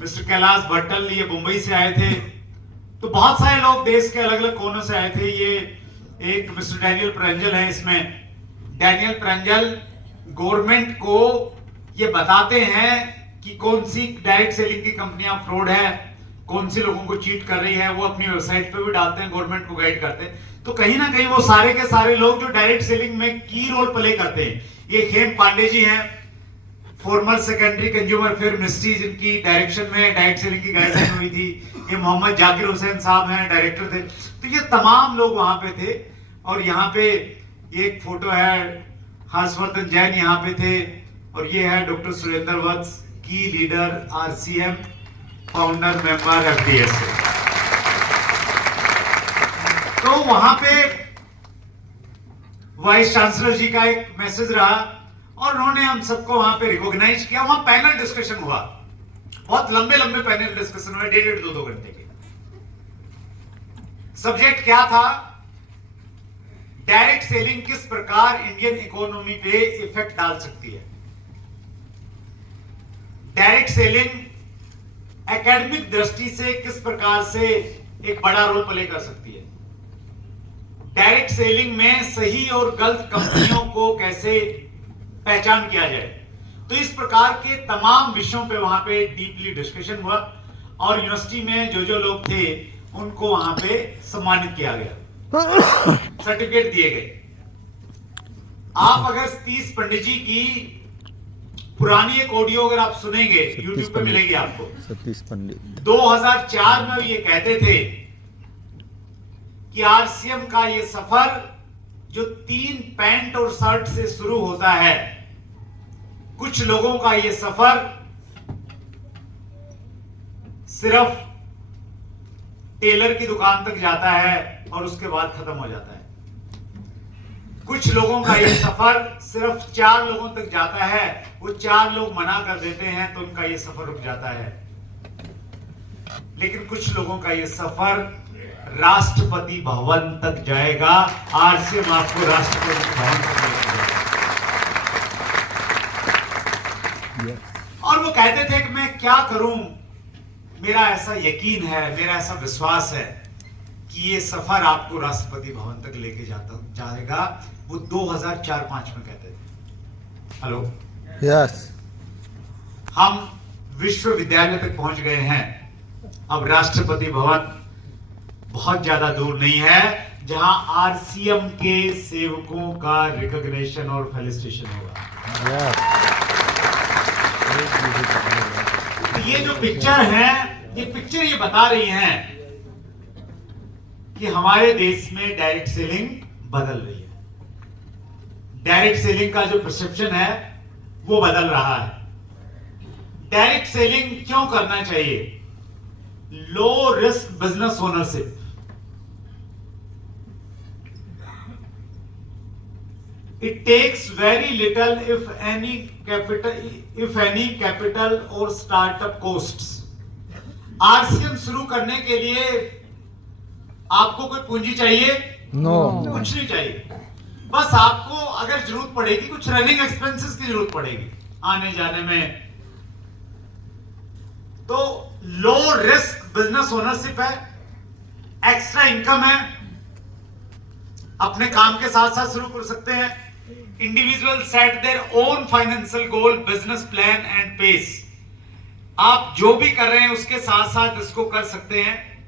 मिस्टर कैलाश भट्टल, ये मुंबई से आए थे। तो बहुत सारे लोग देश के अलग अलग कोनों से आए थे। ये एक मिस्टर डैनियल प्रंजल है इसमें। डैनियल प्रंजल गवर्नमेंट को ये बताते हैं कि कौन सी डायरेक्ट सेलिंग की कंपनियां फ्रॉड है, कौन सी लोगों को चीट कर रही है। वो अपनी वेबसाइट पे भी डालते हैं, गवर्नमेंट को गाइड करते हैं। तो कहीं ना कहीं वो सारे के सारे लोग जो डायरेक्ट सेलिंग में की रोल प्ले करते हैं। ये खेम पांडे जी हैं, farmer secondary consumer affair ministry, जिनकी डायरेक्शन में डायरेक्ट सेलिंग की गाइडलाइन हुई थी। ये मोहम्मद जाकिर हुसैन साहब हैं, डायरेक्टर थे। तो ये तमाम लोग वहां पे थे। और यहाँ पे एक फोटो है, हर्षवर्धन जैन यहाँ पे थे। और ये है डॉक्टर सुरेंद्र वत्स, की leader RCM, founder member FDS. तो वहां पे वाइस चांसलर जी का एक मैसेज रहा और उन्होंने हम सबको वहां पे रिकॉग्नाइज किया। वहां पैनल डिस्कशन हुआ, बहुत लंबे लंबे पैनल डिस्कशन हुए, 1.5-2 घंटे के। सब्जेक्ट क्या था? डायरेक्ट सेलिंग किस प्रकार इंडियन इकोनॉमी पे इफेक्ट डाल सकती है। डायरेक्ट सेलिंग एकेडमिक दृष्टि से किस प्रकार से एक बड़ा रोल प्ले कर सकती है। डायरेक्ट सेलिंग में सही और गलत कंपनियों को कैसे पहचान किया जाए। तो इस प्रकार के तमाम विषयों पे वहां पे डीपली डिस्कशन हुआ और यूनिवर्सिटी में जो जो लोग थे उनको वहां पे सम्मानित किया गया, सर्टिफिकेट दिए गए। आप अगर सतीश पंडित जी की पुरानी एक ऑडियो अगर आप सुनेंगे, यूट्यूब पे मिलेगी आपको। सतीश पंडित 2004 में ये कहते थे कि आरसीएम का ये सफर जो 3 पैंट और शर्ट से शुरू होता है, कुछ लोगों का ये सफर सिर्फ टेलर की दुकान तक जाता है और उसके बाद खत्म हो जाता है। कुछ लोगों का ये सफर सिर्फ 4 लोगों तक जाता है, वो 4 लोग मना कर देते हैं तो उनका ये सफर रुक जाता है। लेकिन कुछ लोगों का ये सफर राष्ट्रपति भवन तक जाएगा। आरसीएम आपको राष्ट्रपति भवन तक लेकर जाएगा। और वो कहते थे कि मैं क्या करूं, मेरा ऐसा यकीन है, मेरा ऐसा विश्वास है कि ये सफर आपको राष्ट्रपति भवन तक लेके जाएगा। वो 2004-5 में कहते थे। हेलो, यस, हम विश्वविद्यालय तक पहुंच गए हैं। अब राष्ट्रपति भवन बहुत ज्यादा दूर नहीं है, जहां आरसीएम के सेवकों का रिकॉग्निशन और फेलिसिटेशन होगा। तो ये जो पिक्चर है, ये पिक्चर ये बता रही है कि हमारे देश में डायरेक्ट सेलिंग बदल रही है। डायरेक्ट सेलिंग का जो परसेप्शन है वो बदल रहा है। डायरेक्ट सेलिंग क्यों करना चाहिए? Low risk business ownership. It takes very little, if any capital or startup costs. RCM शुरू करने के लिए आपको कोई पूंजी चाहिए? No. कुछ नहीं चाहिए। बस आपको अगर जरूरत पड़ेगी, कुछ रनिंग एक्सपेंसेस की जरूरत पड़ेगी आने जाने में, तो लो रिस्क बिजनेस ओनरशिप है, एक्स्ट्रा इनकम है, अपने काम के साथ साथ शुरू कर सकते हैं। Individual set their own financial goal, business plan and pace. आप जो भी कर रहे हैं उसके साथ साथ इसको कर सकते हैं।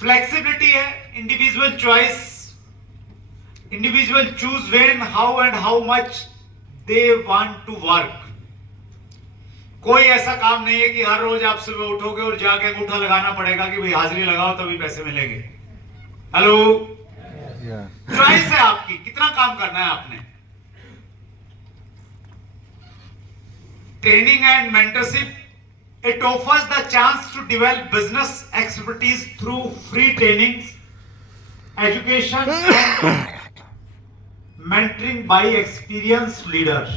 फ्लेक्सिबिलिटी है, individual choice, individual choose when, how and how much they want to work. कोई ऐसा काम नहीं है कि हर रोज आप सुबह उठोगे और जाके अंगूठा लगाना पड़ेगा कि भाई हाजिरी लगाओ तभी पैसे मिलेंगे। हेलो, चॉइस है आपकी, कितना काम करना है आपने। Training and mentorship, it offers the chance to develop business expertise through free trainings, education and mentoring by experienced leaders.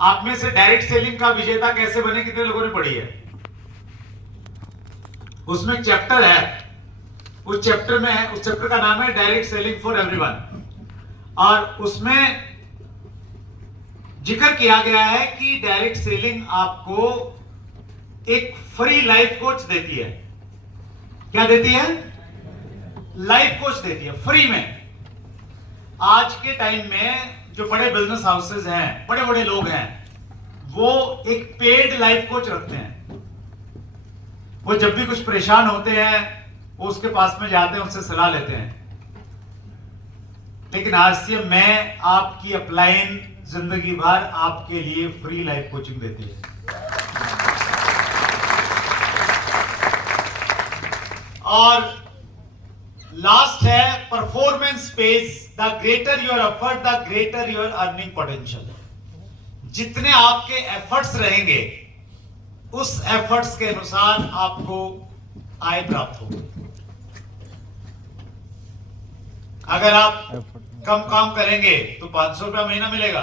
आप में से डायरेक्ट सेलिंग का विजेता कैसे बने कितने लोगों ने पढ़ी है? उसमें एक चैप्टर है, उस चैप्टर में है, उस चैप्टर का नाम है डायरेक्ट सेलिंग फॉर एवरीवन, और उसमें जिक्र किया गया है कि डायरेक्ट सेलिंग आपको एक फ्री लाइफ कोच देती है। क्या देती है? लाइफ कोच देती है फ्री में। आज के टाइम में जो बड़े बिजनेस हाउसेज हैं, बड़े बड़े लोग हैं, वो एक पेड लाइफ कोच रखते हैं। वो जब भी कुछ परेशान होते हैं वो उसके पास में जाते हैं, उससे सलाह लेते हैं। लेकिन RCM में आपकी अपलाइन जिंदगी भर आपके लिए फ्री लाइफ कोचिंग देती है। और लास्ट है performance page, the greater your effort the greater your earning potential. जितने आपके एफर्ट्स रहेंगे उस एफर्ट्स के अनुसार आपको आय प्राप्त होगी। अगर आप कम काम करेंगे तो 500 रुपया महीना मिलेगा,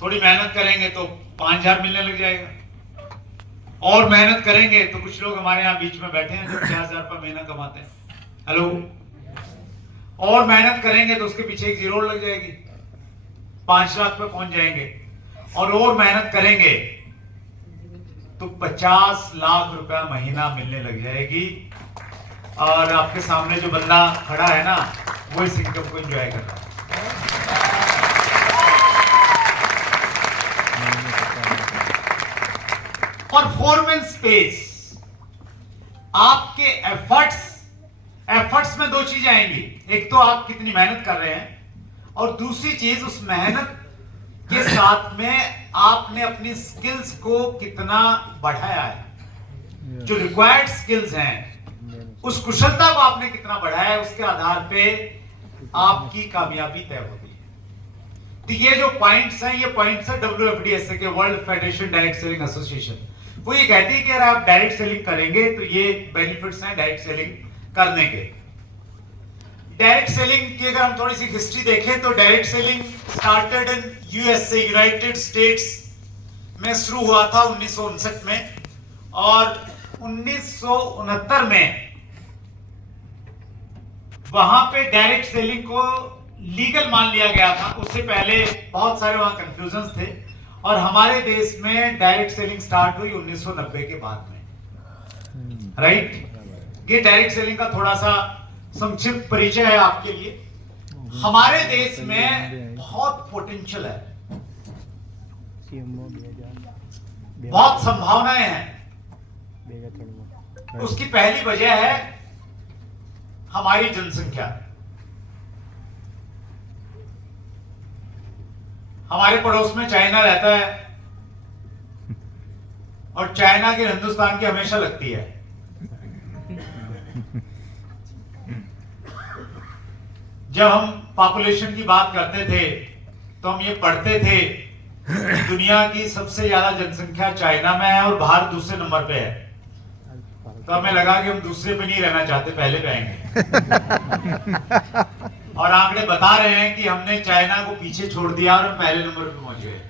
थोड़ी मेहनत करेंगे तो 5000 मिलने लग जाएगा, और मेहनत करेंगे तो कुछ लोग हमारे यहाँ बीच में बैठे हैं जो 50,000 रुपया महीना कमाते हैं। हेलो, और मेहनत करेंगे तो उसके पीछे एक जीरो लग जाएगी, 5 लाख पे पहुंच जाएंगे, और मेहनत करेंगे तो 50 लाख रुपया महीना मिलने लग जाएगी। और आपके सामने जो बंदा खड़ा है ना, वो इस इनकम को एंजॉय कर रहा है। परफॉर्मेंस पेज, आपके एफर्ट्स में दो चीजें आएंगी। एक तो आप कितनी मेहनत कर रहे हैं, और दूसरी चीज उस मेहनत के साथ में आपने अपनी स्किल्स को कितना बढ़ाया है। जो रिक्वायर्ड स्किल्स हैं, उस कुशलता को आपने कितना बढ़ाया है, उसके आधार पे आपकी कामयाबी तय होती है। तो ये जो पॉइंट्स हैं, ये पॉइंट्स है WFDSA के, world federation direct selling association. वो ये कहती है कि अगर आप डायरेक्ट सेलिंग करेंगे तो ये बेनिफिट्स हैं डायरेक्ट सेलिंग करने के। डायरेक्ट सेलिंग की अगर हम थोड़ी सी हिस्ट्री देखें तो direct selling started in USA, United states में शुरू हुआ था 1959 में, और 1969 में वहां पे डायरेक्ट सेलिंग को लीगल मान लिया गया था। उससे पहले बहुत सारे वहां कंफ्यूजन्स थे, और हमारे देश में डायरेक्ट सेलिंग स्टार्ट हुई 1990 के बाद में, राइट। ये डायरेक्ट सेलिंग का थोड़ा सा संक्षिप्त परिचय है आपके लिए। हमारे देश में बहुत पोटेंशियल है, बहुत संभावनाएं हैं। उसकी पहली वजह है हमारी जनसंख्या। हमारे पड़ोस में चाइना रहता है, और चाइना की हिंदुस्तान की हमेशा लगती है। जब हम पॉपुलेशन की बात करते थे तो हम ये पढ़ते थे, दुनिया की सबसे ज्यादा जनसंख्या चाइना में है और भारत दूसरे नंबर पे है। तो हमें लगा कि हम दूसरे पे नहीं रहना चाहते, पहले पे आएंगे। और आंकड़े बता रहे हैं कि हमने चाइना को पीछे छोड़ दिया और हम पहले नंबर पे पहुंच गए।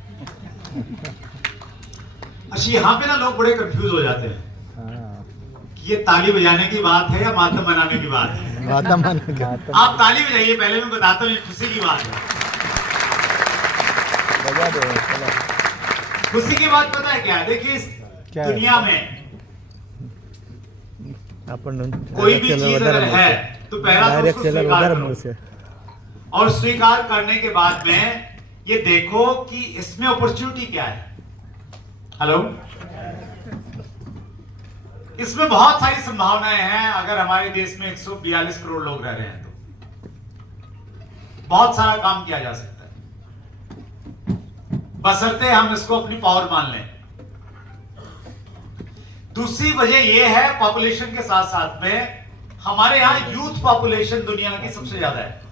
अच्छा, यहाँ पे ना लोग बड़े कंफ्यूज हो जाते हैं कि ये ताली बजाने की बात है या मातम मनाने की बात है। आप ताली बजाइए, पहले मैं बताता हूँ, ये खुशी की बात है। खुशी की बात पता है क्या है? देखिए, इस दुनिया में कोई भी चीज अगर है तो पहला तो उसको स्वीकार करो, और स्वीकार करने के बाद में ये देखो कि इसमें अपॉर्चुनिटी क्या है। हेलो, इसमें बहुत सारी संभावनाएं हैं। अगर हमारे देश में 142 करोड़ लोग रह रहे हैं तो बहुत सारा काम किया जा सकता है, बशर्ते हम इसको अपनी पावर मान लें। दूसरी वजह यह है, पॉपुलेशन के साथ साथ में हमारे यहां यूथ पॉपुलेशन दुनिया की सबसे ज्यादा है।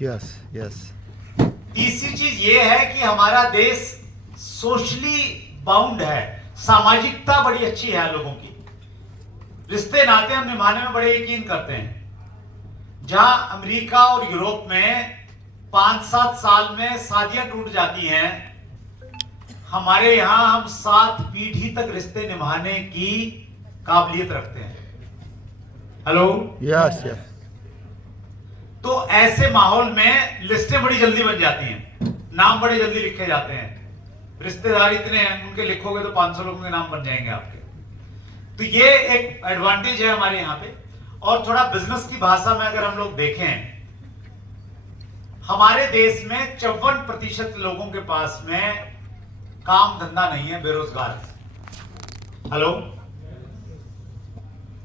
Yes yes. तीसरी चीज यह है कि हमारा देश सोशली बाउंड है, सामाजिकता बड़ी अच्छी है लोगों की, रिश्ते नाते हम निभाने में बड़े यकीन करते हैं। जहां अमेरिका और यूरोप में 5-7 साल में शादियां टूट जाती हैं, हमारे यहां हम 7 पीढ़ी तक रिश्ते निभाने की काबिलियत रखते हैं। Hello, yes yes. तो ऐसे माहौल में लिस्टें बड़ी जल्दी बन जाती हैं, नाम बड़े जल्दी लिखे जाते हैं। रिश्तेदार इतने हैं, उनके लिखोगे तो 500 लोगों के नाम बन जाएंगे आपके। तो ये एक एडवांटेज है हमारे यहाँ पे। और थोड़ा बिजनेस की भाषा में अगर हम लोग देखें, हमारे देश में 54% लोगों के पास में काम धंधा नहीं है, बेरोजगार। हेलो,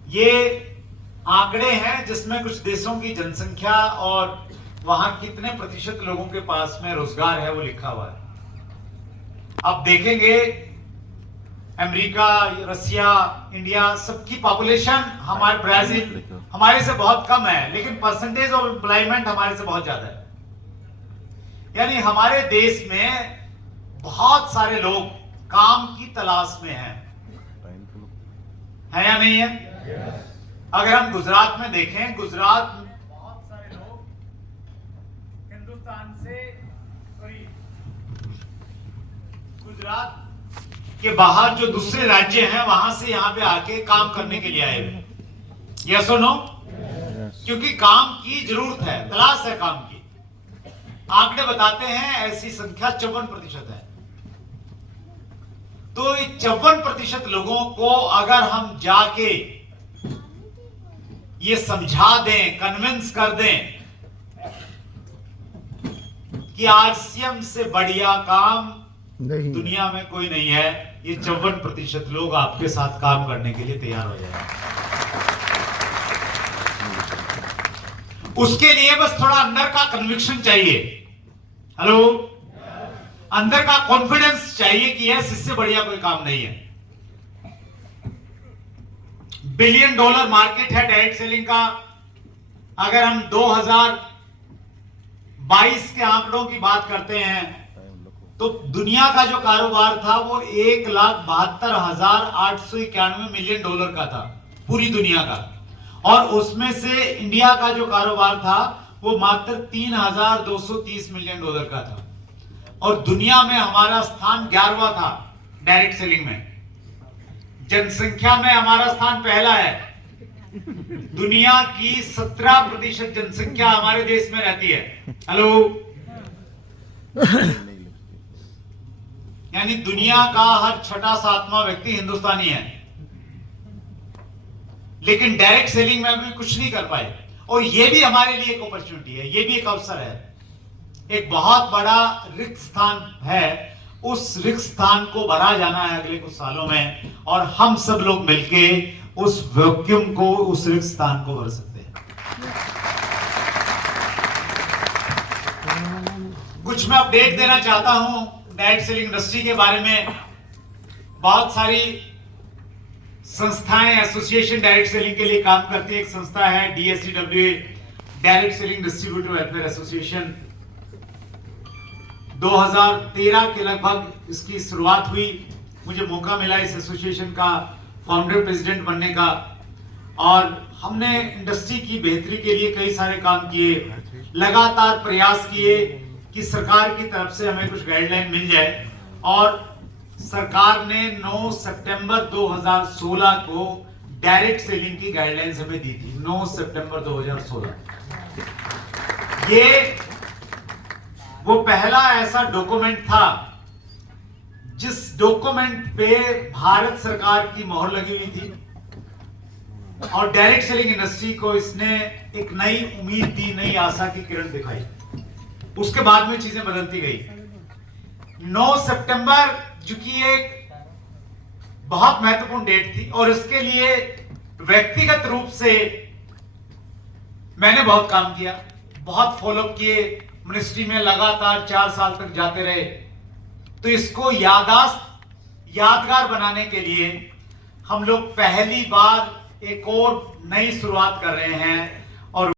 ये आंकड़े हैं जिसमें कुछ देशों की जनसंख्या और वहां कितने प्रतिशत लोगों के पास में रोजगार है वो लिखा हुआ है। आप देखेंगे अमेरिका, रसिया, इंडिया, सबकी पॉपुलेशन, हमारे ब्राजील हमारे से बहुत कम है, लेकिन परसेंटेज ऑफ एम्प्लॉयमेंट हमारे से बहुत ज्यादा है। यानी हमारे देश में बहुत सारे लोग काम की तलाश में हैं, है या नहीं है? अगर हम गुजरात में देखें, गुजरात में बहुत सारे लोग हिंदुस्तान से, गुजरात के बाहर जो दूसरे राज्य हैं वहां से यहां पे आके काम करने के लिए आए हुए। यस और नो? क्योंकि काम की जरूरत है, तलाश है काम की। आंकड़े बताते हैं ऐसी संख्या 54% है। तो 54% लोगों को अगर हम जाके ये समझा दें, कन्विंस कर दें कि आरसीएम से बढ़िया काम नहीं, दुनिया में कोई नहीं है, ये 54% लोग आपके साथ काम करने के लिए तैयार हो जाएंगे। उसके लिए बस थोड़ा अंदर का कन्विक्शन चाहिए। हेलो, अंदर का कॉन्फिडेंस चाहिए कि यस, इससे बढ़िया कोई काम नहीं है। $1 बिलियन मार्केट है डायरेक्ट सेलिंग का। अगर हम 2022 के आंकड़ों की बात करते हैं तो दुनिया का जो कारोबार था वो $1,72,891 मिलियन का था, पूरी दुनिया का। और उसमें से इंडिया का जो कारोबार था वो मात्र $3,230 मिलियन का था। और दुनिया में हमारा स्थान 11वां था डायरेक्ट सेलिंग में। जनसंख्या में हमारा स्थान पहला है। दुनिया की 17% जनसंख्या हमारे देश में रहती है। हेलो, यानी दुनिया का हर 6वां-7वां व्यक्ति हिंदुस्तानी है, लेकिन डायरेक्ट सेलिंग में भी कुछ नहीं कर पाए। और ये भी हमारे लिए एक अपॉर्चुनिटी है, ये भी एक अवसर है, एक बहुत बड़ा रिक्त स्थान है। उस रिक्त स्थान को भरा जाना है अगले कुछ सालों में, और हम सब लोग मिलके उस वैक्यूम को, उस रिक्त स्थान को भर सकते हैं। कुछ मैं अपडेट देना चाहता हूं डायरेक्ट सेलिंग इंडस्ट्री के बारे में। बहुत सारी संस्थाएं एसोसिएशन डायरेक्ट सेलिंग के लिए काम करती है। एक संस्था है DSCWA, direct selling distributor welfare association. 2013 के लगभग इसकी शुरुआत हुई। मुझे मौका मिला इस एसोसिएशन का फाउंडर प्रेसिडेंट बनने का, और हमने इंडस्ट्री की बेहतरी के लिए कई सारे काम किए, लगातार प्रयास किए कि सरकार की तरफ से हमें कुछ गाइडलाइन मिल जाए। और सरकार ने 9 सितंबर 2016 को डायरेक्ट सेलिंग की गाइडलाइंस हमें दी थी। 9 सितंबर 2016 ये वो पहला ऐसा डॉक्यूमेंट था जिस डॉक्यूमेंट पे भारत सरकार की मोहर लगी हुई थी, और डायरेक्ट सेलिंग इंडस्ट्री को इसने एक नई उम्मीद दी, नई आशा की किरण दिखाई। उसके बाद में चीजें बदलती गई। 9 सितंबर जो कि एक बहुत महत्वपूर्ण डेट थी, और इसके लिए व्यक्तिगत रूप से मैंने बहुत काम किया, बहुत फॉलोअप किए, मिनिस्ट्री में लगातार 4 साल तक जाते रहे। तो इसको यादगार बनाने के लिए हम लोग पहली बार एक और नई शुरुआत कर रहे हैं। और